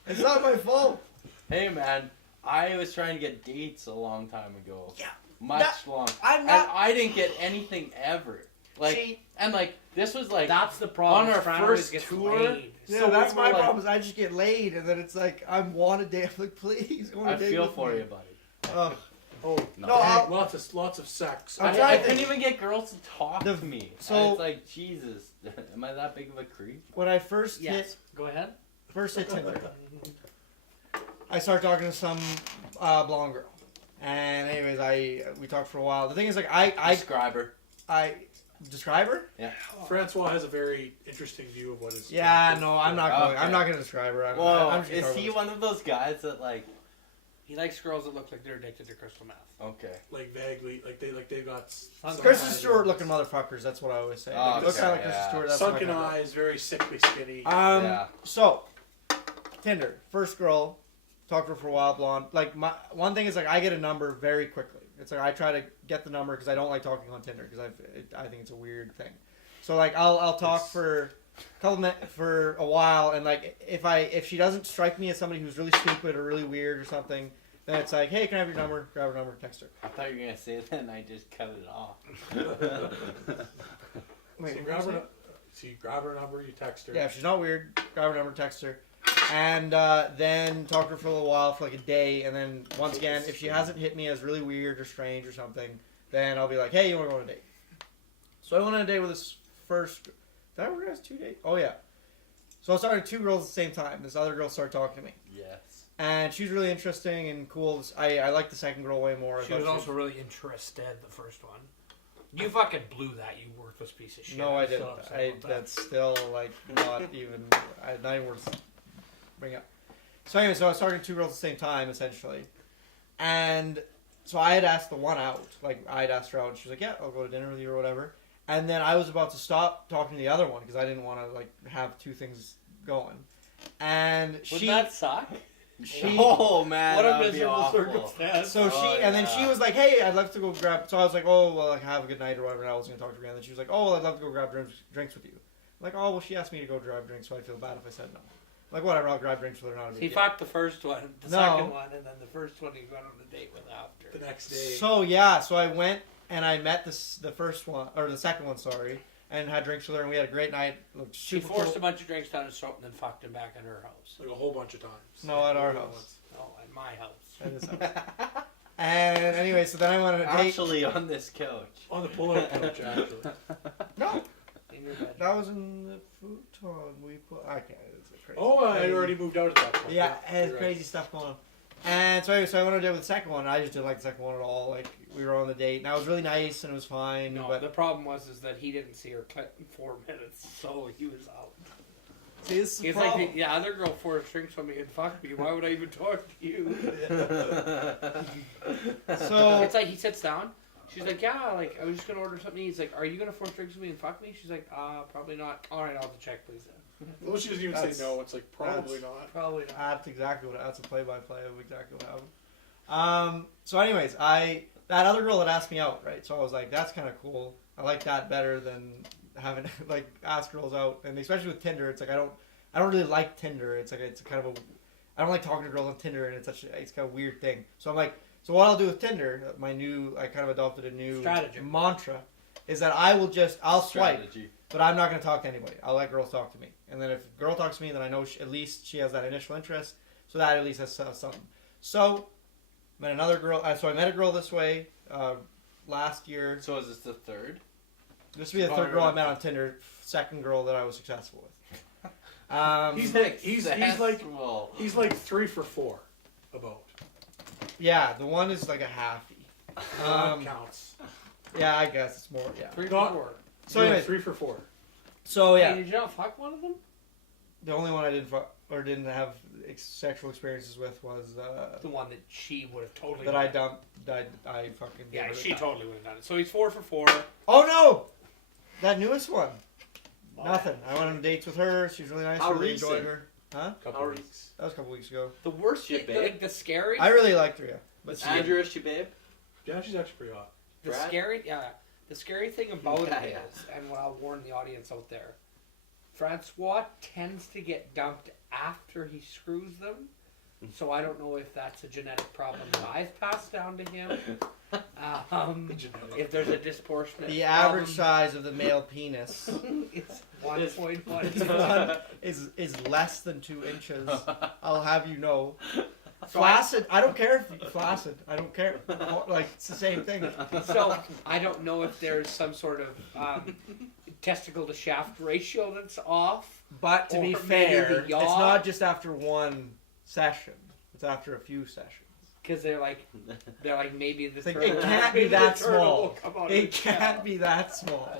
It's not my fault. Hey man, I was trying to get dates a long time ago. Yeah. Much long. I'm And not. I didn't get anything ever. Like, See, and like this was like that's the problem. on our Fran always first gets tour, laid. yeah, so that's we were my like- problem. Is I just get laid, and then it's like I want a date. I'm like, please, go on a I date feel with for me. you, buddy. Ugh. Oh, No. No, Hey, I'll- lots of sex. I'm I trying couldn't to- even get girls to talk The- to me. so- And it's like, Jesus, am I that big of a creep? When I first Yes. Go ahead. hit Tinder, I started talking to some blonde girl, and anyways, we talked for a while. The thing is, like, I describe her. Francois has a very interesting view of what is. Yeah, attractive. no, I'm not going. Okay. I'm not gonna describe her. Whoa, I'm just gonna is talk he about one of those guys that like? He likes girls that look like they're addicted to crystal meth. Okay. Like vaguely, they've got Sunken Kristen eyes. Stewart looking motherfuckers. That's what I always say. Oh, Look kind of like okay, Kristen yeah. Stewart. That's sunken what I eyes, very sickly skinny. Yeah. So, Tinder, first girl, talked to her for a while, blonde. Like my one thing is like I get a number very quickly. It's like I try to get the number because I don't like talking on Tinder because I think it's a weird thing. So like I'll talk for a couple minutes for a while, and like if she doesn't strike me as somebody who's really stupid or really weird or something, then it's like, hey, can I have your number? Grab her number, text her. I thought you were gonna say that, and I just cut it off. Wait, So you grab her number, you text her. yeah, if she's not weird, grab her number, text her, and then talk to her for a little while, for like a day, and then once again, if she hasn't hit me as really weird or strange or something, then I'll be like, hey, you want to go on a date? So I went on a date with this first. Did I organize 2 dates? Oh yeah. So I started 2 girls at the same time. This other girl started talking to me, Yes. and she was really interesting and cool. I like the second girl way more. I She thought was also really interested, the first one. You fucking blew that, you worthless piece of shit. No, I I'm still didn't. upset about that. That's still like not even. Not even worth bringing up. So anyway, so I started 2 girls at the same time, essentially, And so I had asked the one out. Like, I had asked her out, and she was like, yeah, I'll go to dinner with you or whatever. And then I was about to stop talking to the other one because I didn't want to, like, have two things going. And Would that suck? Oh man, What a that would be miserable awful. circumstance. So and then she was like, hey, I'd love to go grab, so I was like, oh, well, like, have a good night or whatever, and I was going to talk to her again. And then she was like, oh, well, I'd love to go grab drinks with you. I'm like, oh, well, she asked me to go grab drinks, so I'd feel bad if I said no. I'm like, whatever, I'll grab drinks with her, not a big He deal. fucked the first one, the No. second one, and then the first one he went on a date with after. The next day. So, yeah, so I went and I met the first one, or the second one, sorry, and had drinks with her, and we had a great night. Looked She super forced cool. a bunch of drinks down his throat and then fucked him back at her house. Like a whole bunch of times. No, at our house. Oh, at my house. At his house. And anyway, so then I went on a date. Actually, on this couch. On the pull-out couch, actually. No, In your bedroom. that was in the futon we put. I can't. It's crazy. Oh, I had already moved out at that point. Yeah, it has you're crazy stuff going on. And so anyway, so I went on a date with the second one. And I just didn't like the second one at all. Like, we were on the date, and that was really nice, and it was fine. No, but the problem was that he didn't see her clip in 4 minutes, so he was out. see, this is the It's problem. like the other girl forced drinks on me and fucked me. Why would I even talk to you? So It's like he sits down. She's like, yeah, like I was just gonna order something. He's like, are you gonna force drinks with me and fuck me? She's like, probably not. All right, I'll have to check, please. Well, she doesn't even That's- say no. It's like, probably not. Probably not. that's exactly what. That's a play-by-play of exactly what happened. So anyways, that other girl had asked me out, right? So I was like, that's kind of cool. I like that better than having like ask girls out, and especially with Tinder, it's like I don't really like Tinder. It's like it's kind of I don't like talking to girls on Tinder, and it's kind of a weird thing. So I'm like, so what I'll do with Tinder, I kind of adopted a new Strategy. mantra, is that I'll swipe, Strategy. but I'm not going to talk to anybody. I'll let girls talk to me, and then if a girl talks to me, then I know at least she has that initial interest, so that at least has something. So met another girl. So I met a girl this way last year. So is this the third? This would be the third girl I met on Tinder. Second girl that I was successful with. He's like Well, 3 for 4, about. Yeah, the one is like a halfie. That counts. Yeah, I guess it's more. Yeah. 3 Not- 4. So Yeah, anyway, 3 for 4. so Hey, yeah, did you not fuck one of them? the only one I didn't didn't have sexual experiences with was The one that she would have totally. that I done. dumped. I fucking. Yeah, gave her she the time. totally would have done it. So he's 4 for 4. Oh no, that newest one. Nothing. I went on dates with her. She was really nice. How really enjoyed recent? her. Huh? Couple How weeks. That was a couple weeks ago. The worst Shit, thing, babe. like the scary. I really liked her. Yeah, but she, Andrew, is she babe? Yeah, she's actually pretty hot. The Brad? the scary thing about Yeah, it yeah. is, and what I'll warn the audience out there, Francois tends to get dumped after he screws them. So I don't know if that's a genetic problem that I've passed down to him. If there's a disproportionate the average problem, size of the male penis it's 1.1. is less than 2 inches. I'll have you know. So Flaccid. I don't care if you flaccid. I don't care. Like it's the same thing. So I don't know if there's some sort of testicle to shaft ratio that's off. But to Or be maybe fair, the it's yaw. not just after one session. It's after a few sessions. Because they're like maybe the It's like, turtle. it can't be maybe the that turtle small. will come out of It the can't shell. be that small.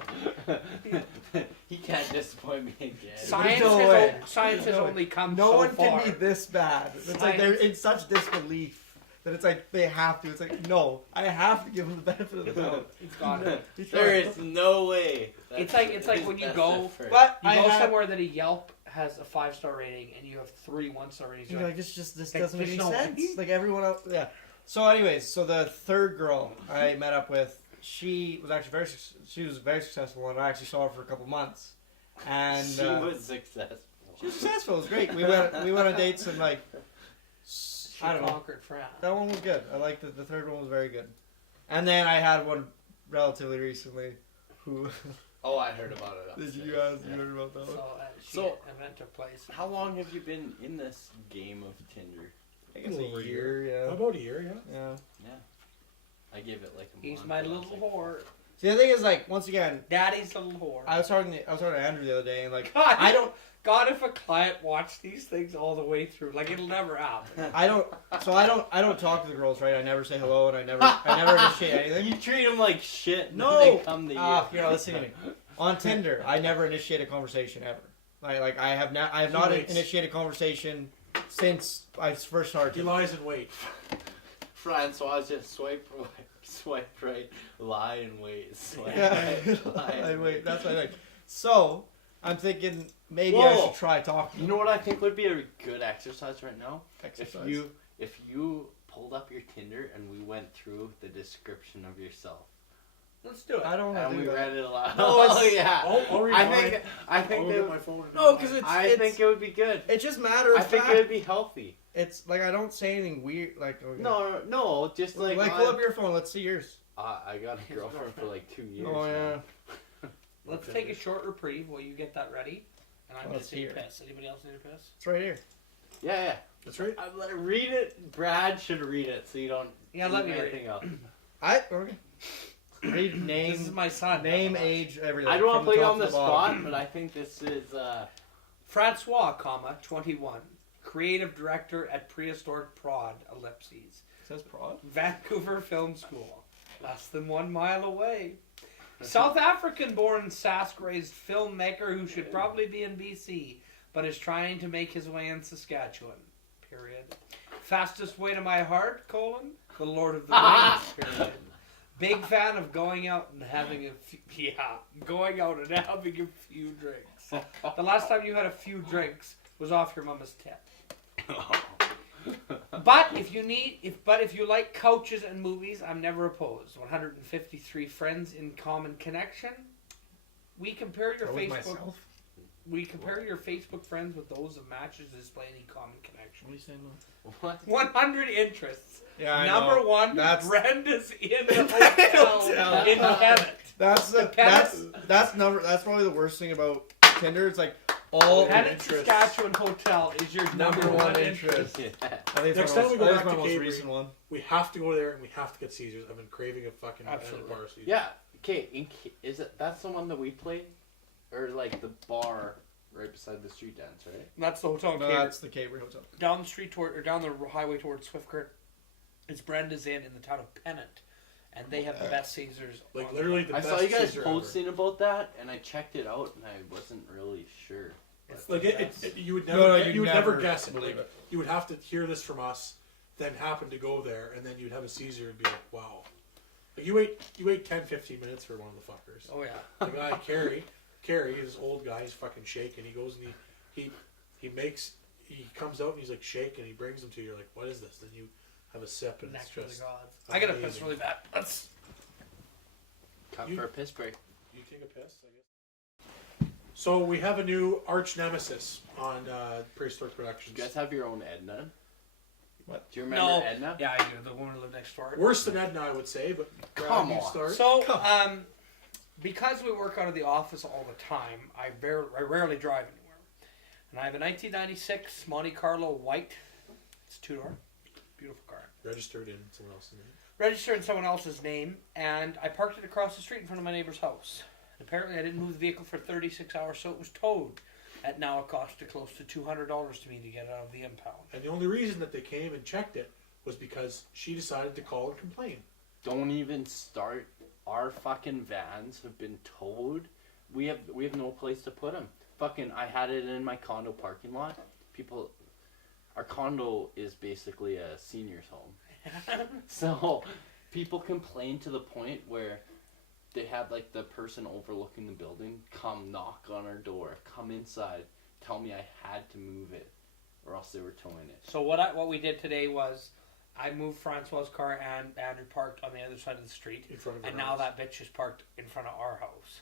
He can't disappoint me again. Science, No has, way. science has No way. only come No so one far. can be this bad. It's like they're in such disbelief that it's like they have to. It's like, no, I have to give them the benefit of the doubt. It's got it. There is no way. It's like when you That's go- it first. But You I go have, somewhere that a Yelp has a 5-star rating and you have 3 1-star ratings. you're You're like, this Like, doesn't make any there's no sense. way. Like everyone else, yeah. So, anyways, so the third girl I met up with, she was actually very successful, and I actually saw her for a couple months, and she was successful. she was successful. It was great. We went on dates and like she I don't know. conquered France. That one was good. I liked it. The third one was very good. And then I had one relatively recently, who Oh, I heard about it. did upstairs. you guys Yeah. you heard about that So, one? So- an event took place. How long have you been in this game of Tinder? I guess Over a a year. Yeah. About a year, yeah. Yeah. Yeah. I give it like a He's month. my and I was little like, whore. See, the thing is, like, once again, Daddy's little whore. I was talking to Andrew the other day, and like, God, I don't. God, if a client watched these things all the way through, like it'll never happen. I don't talk to the girls, right? I never say hello, and I never initiate anything. You treat them like shit. And No. They come to you. Here, listen to me. On Tinder, I never initiate a conversation ever. Like I have not waits. initiated a conversation since I first He started. lies in wait. Francois just swipe right, lie and wait. Swipe Yeah. right, lie and Wait, that's what I think. So, I'm thinking maybe I Whoa. should try talking. You know what I think would be a good exercise right now? Exercise. If you pulled up your Tinder and we went through the description of yourself. Let's do it. I don't want And to we do that. read it aloud. No, it's- Oh yeah. I'll read I mine. think I'll they, get my phone. No, because I think it would be good. it's just matter of I think fact. it would be healthy. It's like I don't say anything weird. Like okay. No, just like pull up your phone. Let's see yours. I got a girlfriend for like 2 years. Oh yeah. now. Let's take a short reprieve while you get that ready. And I'm going to Let's take a hear it. piss. Anybody else need a piss? It's right here. Yeah. That's right. I'm gonna read it. Brad should read it so you don't. Yeah, do let me read anything else. Okay. Read name. This is my son. Name, age, everything. I don't want from to put you top on to the bottom. spot, but I think this is. Francois, 21. Creative director at Prehistoric Prod, ellipses. It says prod. Vancouver Film School. Less than 1 mile away. South African-born Sask-raised filmmaker who should probably be in BC, but is trying to make his way in Saskatchewan. Period. Fastest way to my heart, the Lord of the Rings. Period. Big fan of going out and having a few drinks. The last time you had a few drinks was off your mama's tip. But if you like couches and movies, I'm never opposed. 153 friends in common connection. We compare your Go with Facebook. myself. We compare your Facebook friends with those of matches that display any common connection. What are you saying? What? 100 interests. Yeah, I Number know. one, That's Brenda's in the hotel in Kemet. that's probably the worst thing about Tinder. It's like all Kemet, interest. Saskatchewan hotel is your number one interest. Yeah. I think Next it's time we go my back to most Cavery, recent one. We have to go there and we have to get Caesars. I've been craving a fucking Absolutely. bar Caesars. Yeah. Okay. That's the one that we played, or like the bar right beside the street dance, right? That's the hotel in No, Cavery. that's the Cavery Hotel. Down the street down the highway towards Swiftcurrent. It's Brenda's in the town of Pennant, and they have the best Caesars. Like on literally the the I best saw you guys Caesar posting about that, and I checked it out, and I wasn't really sure. It's Like the it, best. you would No, never, no, you you'd would never never guess it. believe Like, it. you would have to hear this from us, then happen to go there, and then you'd have a Caesar and be like, wow. Like you wait 10, 15 minutes for one of the fuckers. Oh yeah. The guy Carrie, this old guy, he's fucking shaking. He goes and he comes out and he's like shaking. And he brings them to you. You're like, what is this? Then you have a sip and it's Nectar of the just. gods. I gotta piss amazing. really bad. Let's. Time You- for a piss break. You take a piss, I guess. So we have a new arch nemesis on Prehistoric Productions. You guys have your own Edna? What? Do you remember No. Edna? Yeah, I do. The woman who lived next door. Worse than Edna, I would say, but Come you on. start. So, because we work out of the office all the time, I rarely drive anywhere. And I have a 1996 Monte Carlo white. It's 2-door. Beautiful car. Registered in someone else's name. Registered in someone else's name, and I parked it across the street in front of my neighbor's house. And apparently I didn't move the vehicle for 36 hours, so it was towed. At now it costed close to $200 to me to get it out of the impound. And the only reason that they came and checked it was because she decided to call and complain. Don't even start. Our fucking vans have been towed. We have no place to put them. Fucking, I had it in my condo parking lot. Our condo is basically a senior's home. So, people complain to the point where they had like the person overlooking the building come knock on our door, come inside, tell me I had to move it, or else they were towing it. So what we did today was I moved Francois's car and Andrew parked on the other side of the street. In front of her And now house. that bitch is parked in front of our house.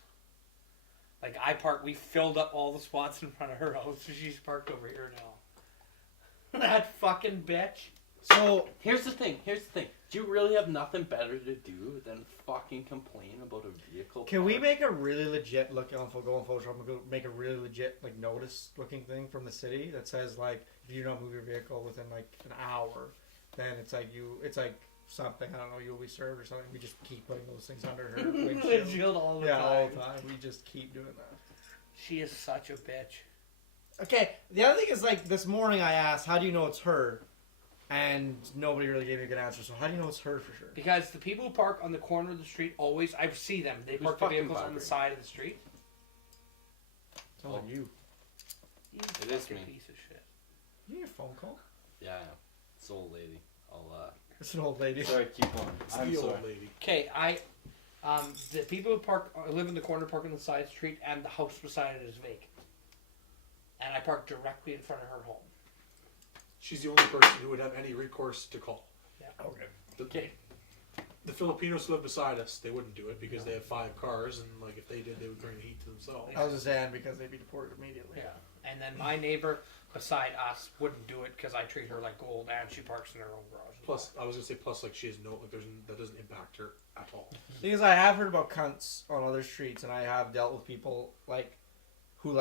Like we filled up all the spots in front of her house, so she's parked over here now. That fucking bitch. So Here's the thing. Do you really have nothing better to do than fucking complain about a vehicle? can we parked? make a really legit look on Photoshop and make a really legit like notice looking thing from the city that says like if you don't move your vehicle within like an hour, then it's like something, I don't know, you'll be served or something. We just keep putting those things under her windshield. Windshield all the Yeah, time. all the time. We just keep doing that. She is such a bitch. Okay, the other thing is like this morning I asked, how do you know it's her? And nobody really gave me a good answer. So how do you know it's her for sure? Because the people who park on the corner of the street always, I see them. They Who's park their fucking vehicles on the vibrating? side of the street. It's not like you. You It is fucking me. piece of shit. You need a phone call? Yeah, it's old lady. I'll It's an old lady. Sorry, keep going. It's I'm the sorry. old lady. Okay, the people who live in the corner park on the side street, and the house beside it is vacant. And I park directly in front of her home. She's the only person who would have any recourse to call. Yeah. Okay. Okay. The Filipinos who live beside us, they wouldn't do it because they have 5 cars, and like if they did, they would bring the heat to themselves. I was just saying because they'd be deported immediately. Yeah. And then my neighbor beside us wouldn't do it because I treat her like gold, and she parks in her own garage. Plus, I was gonna say, like she has no, like that doesn't impact her at all. Because I have heard about cunts on other streets, and I have dealt with people like who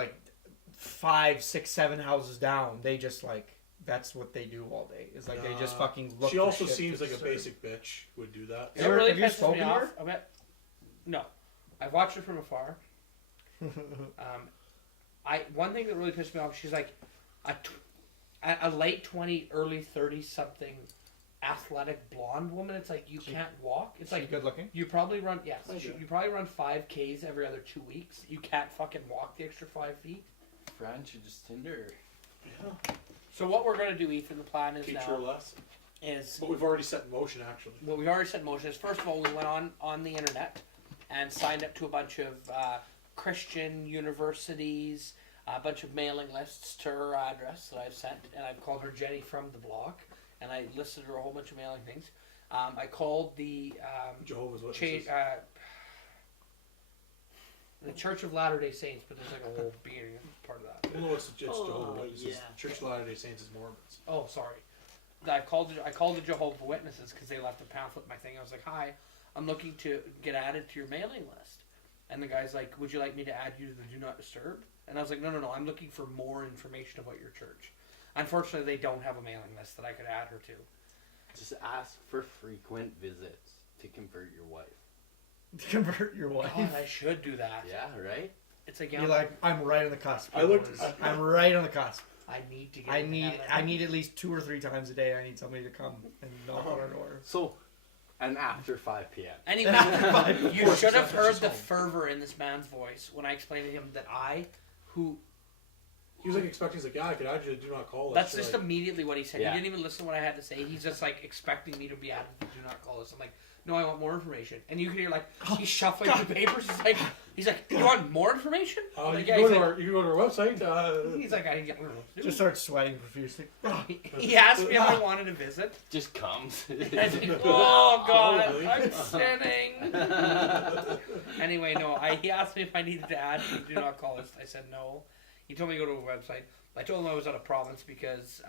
5, 6, 7 houses down. They just that's what they do all day. Is they just fucking look. She for also shit seems to like a disturb. basic bitch who would do that. It really have you pisses spoken me to off. her? I bet. No, I've watched her from afar. One thing that really pissed me off. She's like a late 20, early 30 something athletic blonde woman. It's like you can't walk. It's like good looking. you probably run. Yes, Okay. you probably run 5Ks every other 2 weeks. You can't fucking walk the extra 5 feet. Fran should just Tinder. Yeah. So what we're gonna do, Ethan, the plan is Teach her now less. is But we've already set in motion, actually. what we've already set in motion is, first of all, we went on the internet and signed up to a bunch of Christian universities, a bunch of mailing lists to her address that I've sent, and I've called her Jenny from the blog, and I listed her a whole bunch of mailing things. I called the Jehovah's Witnesses. the Church of Latter-day Saints, but there's a whole beginning part of that. Well, no, it's Jehovah's Witnesses. yeah. The Church of Latter-day Saints is Mormons. Oh, sorry. I called the Jehovah's Witnesses because they left a pamphlet in my thing. I was like, "Hi, I'm looking to get added to your mailing list." And the guy's like, "Would you like me to add you to the Do Not Disturb?" And I was like, No, I'm looking for more information about your church." Unfortunately, they don't have a mailing list that I could add her to. Just ask for frequent visits to convert your wife. To convert your wife. God, I should do that. Yeah, right? It's like, You're like, I'm right on the cusp. I looked- I'm right on the cusp. I need to get. I need at least 2 or 3 times a day. I need somebody to come and knock on our door. So, and after 5 p.m. Anyway, you course, should have it's heard just the home. fervor in this man's voice when I explained to him that He was expecting, he's like, yeah, I could add you to Do Not Call. That's just immediately what he said. Yeah. He didn't even listen to what I had to say. He's just expecting me to be added to Do Not Call Us. I'm like, no, I want more information. And you can hear he's shuffling through papers. He's like, you want more information? You Like, can yeah, go he's to our website. He's like, I don't know. Just start sweating profusely. He asked me if I wanted to visit. Just comes. I was like, oh God, Probably. I'm sinning. Anyway, no. He asked me if I needed to add to Do Not Call Us. I said no. He told me to go to a website. I told him I was out of province because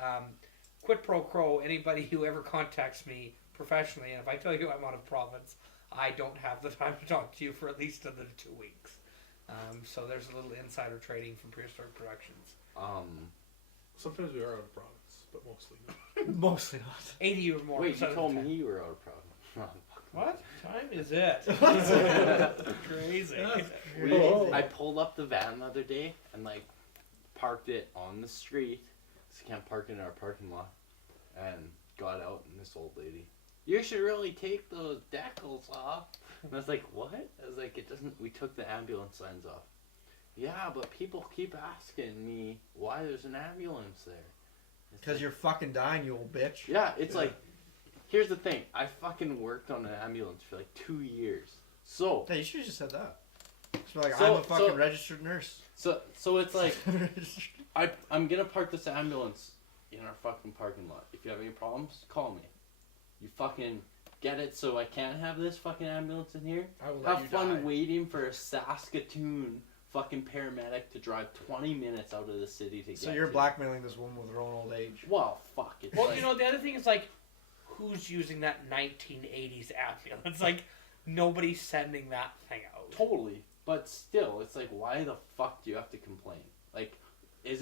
quid pro quo, anybody who ever contacts me professionally, and if I tell you I'm out of province, I don't have the time to talk to you for at least another 2 weeks. So there's a little insider trading from Prehistoric Productions. Sometimes we are out of province, but mostly not. Mostly not. 80 or more. Wait, you percent of told the me time. you were out of province. What time is it? Crazy. I pulled up the van the other day and parked it on the street, so you can't park in our parking lot, and got out, and this old lady, "You should really take those decals off." And I was like, "What?" I was like, "It doesn't, we took the ambulance signs off." "Yeah, but people keep asking me why there's an ambulance there." Because you're fucking dying, you old bitch. Yeah, it's like, here's the thing, I fucking worked on an ambulance for 2 years, so Hey, you should have just said that. So So- I'm a fucking so- registered nurse. so it's like, I'm gonna park this ambulance in our fucking parking lot. If you have any problems, call me. You fucking get it so I can't have this fucking ambulance in here? I will let Have you fun die. waiting for a Saskatoon fucking paramedic to drive 20 minutes out of the city to So get you're to. blackmailing this woman with her own old age. Well, fuck it. Well, the other thing is who's using that 1980s ambulance? Nobody's sending that thing out. Totally. But still, it's like, why the fuck do you have to complain? Is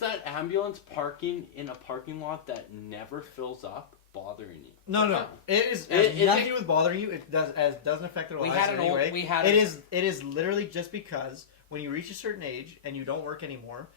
that ambulance parking in a parking lot that never fills up bothering you? No. It is It- has nothing it- to do with bothering you. It doesn't affect their We lives had in an any old- way. we had It a- is. It is literally just because when you reach a certain age and you don't work anymore,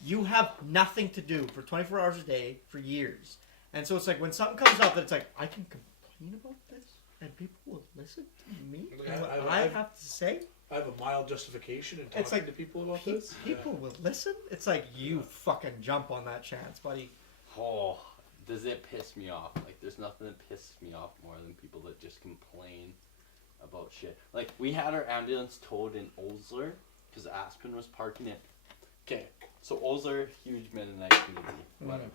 you have nothing to do for 24 hours a day for years. And so it's like when something comes up that it's like, I can complain about this and people will listen to me and what I have to say. I have a mild justification in It's talking like, to people about this. People will listen. It's like you fucking jump on that chance, buddy. Oh, does it piss me off? Like, there's nothing that pisses me off more than people that just complain about shit. Like, we had our ambulance towed in Osler because Aspen was parking it. Okay, so Osler, huge Mennonite community, whatever.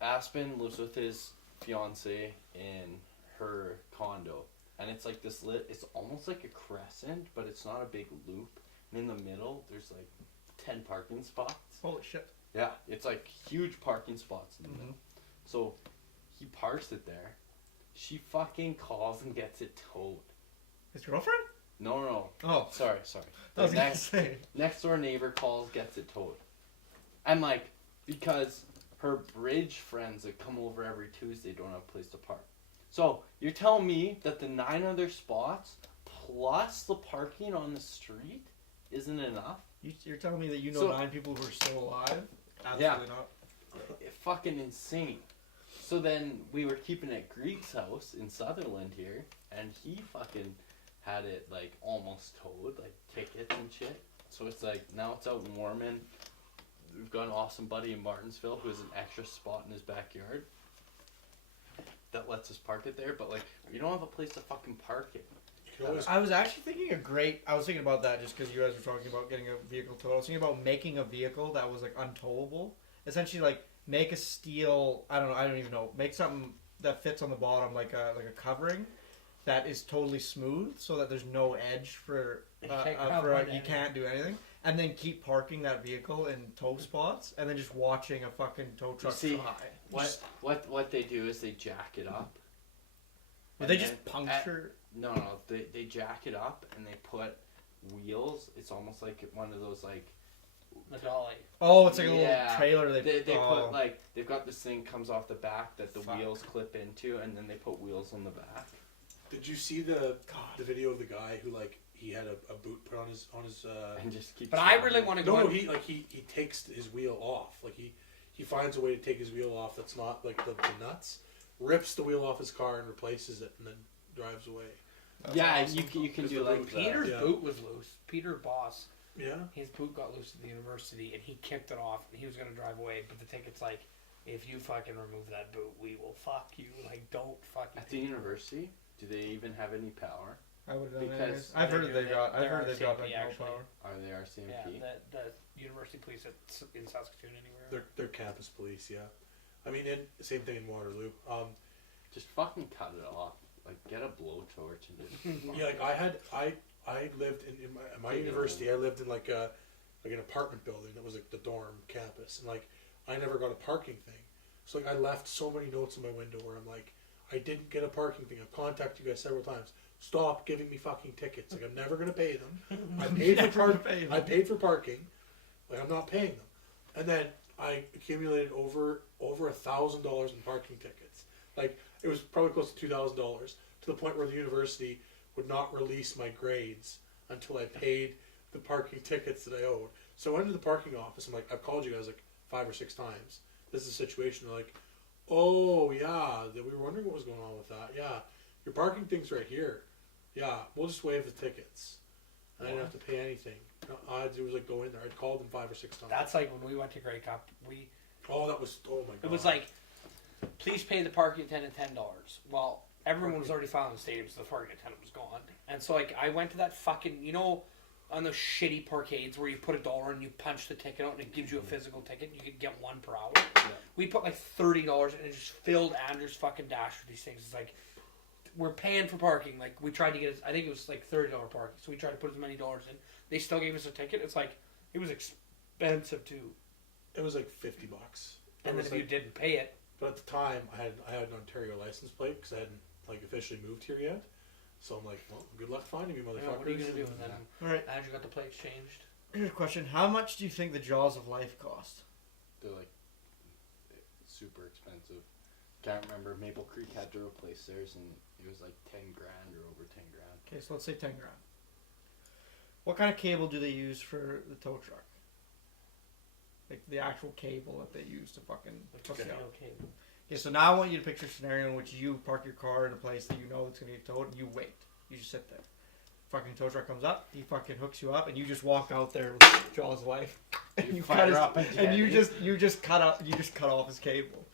Aspen lives with his fiance in her condo, and it's like this it's almost like a crescent, but it's not a big loop. And in the middle, there's like 10 parking spots. Holy shit. Yeah, it's like huge parking spots in the middle. So he parks it there. She fucking calls and gets it towed. His girlfriend? No. Oh. Sorry. I was gonna say. Next door neighbor calls, gets it towed. And like, because her bridge friends that come over every Tuesday don't have a place to park. So you're telling me that the 9 other spots plus the parking on the street isn't enough? You're telling me that you know 9 people who are still alive? Absolutely not. Fucking insane. So then we were keeping at Greek's house in Sutherland here, and he fucking had it like almost towed, like tickets and shit. So it's like now it's out in Warman. We've got an awesome buddy in Martinsville who has an extra spot in his backyard that lets us park it there, but like we don't have a place to fucking park it. I was actually thinking I was thinking about that just because you guys were talking about getting a vehicle towed. I was thinking about making a vehicle that was like untowable. Essentially, like make a steel. I don't even know. Make something that fits on the bottom, like a covering that is totally smooth, so that there's no edge for you can't do anything. And then keep parking that vehicle in tow spots, and then just watching a fucking tow truck fly. What they do is they jack it up. But they just puncture. No, they jack it up and they put wheels. It's almost like one of those like the dolly. Oh, it's like a little trailer. They put like they've got this thing comes off the back that the wheels clip into, and then they put wheels on the back. Did you see the video of the guy who like he had a boot put on his and just keep. But I really want to go. No, he takes his wheel off. Like he finds a way to take his wheel off that's not like the nuts. Rips the wheel off his car and replaces it, and then drives away. That's awesome. you can do like Peter's boot was loose. Peter Boss. Yeah. His boot got loose at the university, and he kicked it off, and he was gonna drive away. But the ticket's like, if you fucking remove that boot, we will fuck you. Like, don't fucking. At the university, do they even have any power? I would have done because I've heard they've got no power. Are they RCMP? Yeah, the university police in Saskatoon anywhere. They're campus police. Yeah. I mean, same thing in Waterloo. Just fucking cut it off. Like, get a blowtorch and just. Yeah, like I lived in my university. I lived in like an apartment building that was like the dorm campus, and like I never got a parking thing. So like I left so many notes in my window where I'm like, I didn't get a parking thing. I've contacted you guys several times. Stop giving me fucking tickets. Like I'm never gonna pay them. I paid for parking. Like I'm not paying them. And then I accumulated over $1,000 in parking tickets. Like it was probably close to $2,000 to the point where the university would not release my grades until I paid the parking tickets that I owed. So I went to the parking office. I'm like, I've called you guys like 5 or 6 times. This is a situation. They're like, oh yeah, we were wondering what was going on with that. Yeah, your parking thing's right here. Yeah, we'll just waive the tickets. And I didn't have to pay anything. It was like go in there. I'd called them 5 or 6 times. That's like when we went to Grey Cup. Oh my god. It was like, please pay the parking attendant $10. Well, everyone was already found in the stadium, so the parking attendant was gone. And so like I went to that fucking, you know, on those shitty parkades where you put $1 and you punch the ticket out and it gives you a physical ticket. You could get 1 per hour. Yeah. We put like $30 and it just filled Andrew's fucking dash with these things. It's like, we're paying for parking. Like we tried to get, I think it was like $30 parking. So we tried to put as many dollars in. They still gave us a ticket. It's like, it was expensive too. It was like $50. And then if you didn't pay it. But at the time, I had an Ontario license plate because I hadn't like officially moved here yet. So I'm like, well, good luck finding me, motherfuckers. Yeah, what are you gonna do with that? All right, Andrew got the plates changed. Here's a question: how much do you think the Jaws of Life cost? They're like super expensive. Can't remember. Maple Creek had to replace theirs, and it was like $10,000 or over $10,000. Okay, so let's say $10,000. What kind of cable do they use for the tow truck? Like the actual cable that they use to fucking hook it up. Okay, so now I want you to picture a scenario in which you park your car in a place that you know it's going to get towed, and you wait. You just sit there. Fucking tow truck comes up, he fucking hooks you up, and you just walk out there with Jaws' wife, and you cut his, and you just cut off his cable.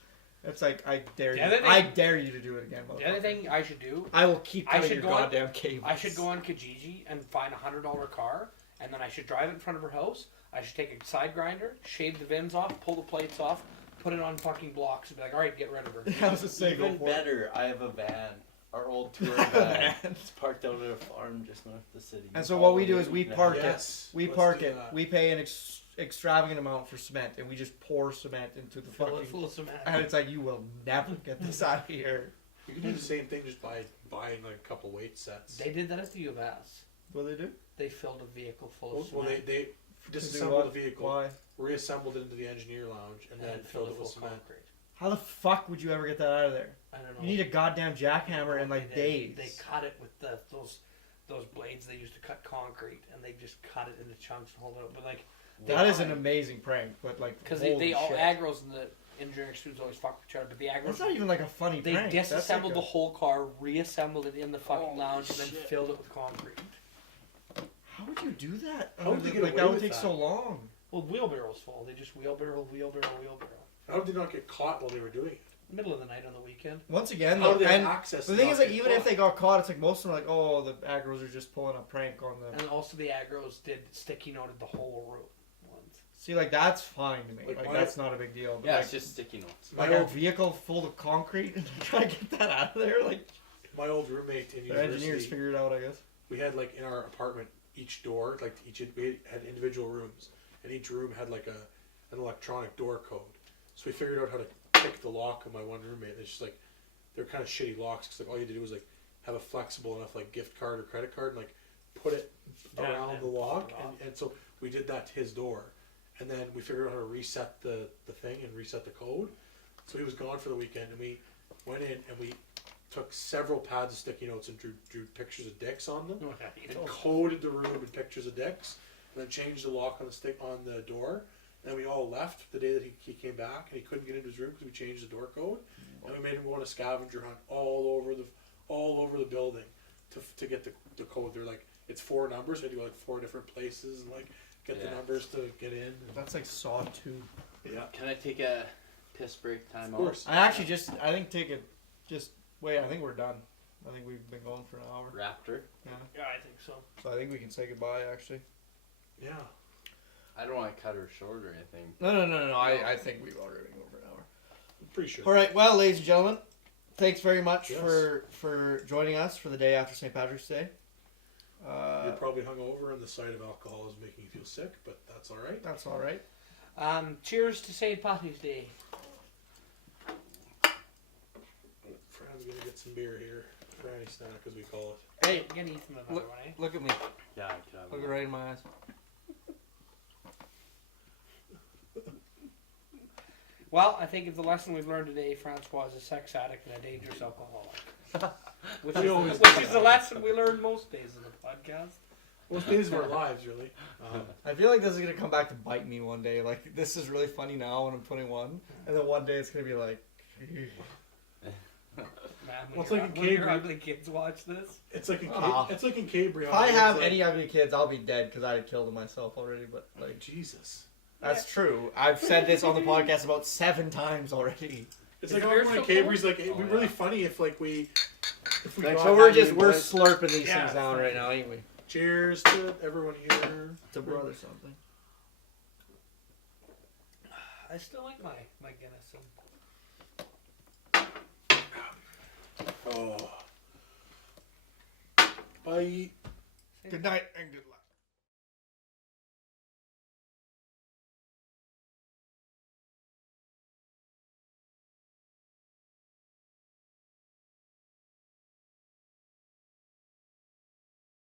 It's like I dare The you. other thing- I dare you to do it again, The other motherfucker. thing I should do, I will keep I cutting should your go on- goddamn cables. I should go on Kijiji and find a $100 car, and then I should drive it in front of her house. I should take a side grinder, shave the VINs off, pull the plates off, put it on fucking blocks, and be like, all right, get rid of her. I was just saying, Even go for it. better, I have a van. Our old touring van. It's parked out at a farm just north of the city. And so what we do is All we day park weekend. Yes. We let's park do it. that. We pay an extravagant amount for cement, and we just pour cement into the Fill it fucking. full of cement. And it's like you will never get this out of here. You can do the same thing just by buying like a couple weight sets. They did that at the U of S. What do they do? They filled a vehicle full Well, of cement. they To do disassembled what? the vehicle, Why? reassembled it into the engineer lounge, and then filled it full with of cement. concrete. How the fuck would you ever get that out of there? I don't know. You need a goddamn jackhammer in like They days. cut it with those blades they used to cut concrete, and they just cut it into chunks and hold it up. But like, That is an amazing prank, but like because holy they all shit. aggros and the engineering students always fuck with each other. But the That's aggros, not even like a funny they prank. That's disassembled like the whole car, reassembled it in the fucking Holy lounge, and then shit. filled it with concrete. How would you do that? How would they get like away that would with take that? so long. Well, wheelbarrow's full. They just wheelbarrow. How did they not get caught while they were doing it? Middle of the night on the weekend. Once again, How though, did they and have access? the to thing not is, like, get even if caught? they got caught, it's like most of them are like, oh, the aggros are just pulling a prank on them. And also the aggros did sticky noted the whole room once. See, like that's fine to me. Like, Like my- that's not a big deal. But Yeah, like, it's just sticky notes. like My a old- vehicle full of concrete and try to get that out of there. Like my old roommate in the engineers university, figured it out, I guess. we had like in our apartment each door, like we had individual rooms, and each room had like an electronic door code. So we figured out how to pick the lock of my one roommate. And it's just like they're kind of shitty locks because like all you had to do was like have a flexible enough like gift card or credit card and like put it Yeah, around and the lock, pop it off. and so we did that to his door, and then we figured out how to reset the thing and reset the code. So he was gone for the weekend, and we went in and we took several pads of sticky notes and drew pictures of dicks on them. And coded the room in pictures of dicks, and then changed the lock on the door. And then we all left the day that he came back, and he couldn't get into his room because we changed the door code. And we made him go on a scavenger hunt all over the building to get the code. They're like, it's 4 numbers. We had to go like 4 different places and like get the Yeah. numbers to get in. That's like Saw 2. Yeah, Can I take a piss break time of course. I actually I think wait, I think we're done. I think we've been going for an hour. Raptor. Yeah. Yeah, I think so. So I think we can say goodbye actually. Yeah. I don't want to cut her short or anything. No. I think we've already been over an hour. I'm pretty sure. All right, well, ladies and gentlemen, thanks very much Yes. for joining us for the day after St. Patrick's Day. You're probably hungover, and the sight of alcohol is making you feel sick, but that's all right. That's all right. Cheers to St. Patrick's Day. Fran's gonna get some beer here. Franny snack, as we call it. Hey, get Ethan another Look- one, eh? Look at me. Yeah, I could have Look one. right in my eyes. Well, I think if the lesson we've learned today, Francois is a sex addict and a dangerous alcoholic. which We always is, do which is that. the lesson we learn most days of the podcast. Most days of our lives, really. I feel like this is gonna come back to bite me one day. Like this is really funny now when I'm 21, and then one day it's gonna be like, Man, Well, it's when like in your Cambridge. ugly kids watch this. it's like in Ah. it's like in Cambridge. if I have any ugly kids, I'll be dead because I killed them myself already. But like Jesus, that's true. I've said this on the podcast about 7 times already. it's Is like the beer everyone in still Cambridge's like it'd Oh, be yeah. really funny if like we Like, got so we're happy, but- slurping these Yeah, things down right now, ain't we? cheers to everyone here. To brother something. I still like my Guinness. Oh, bye. Good night and good luck.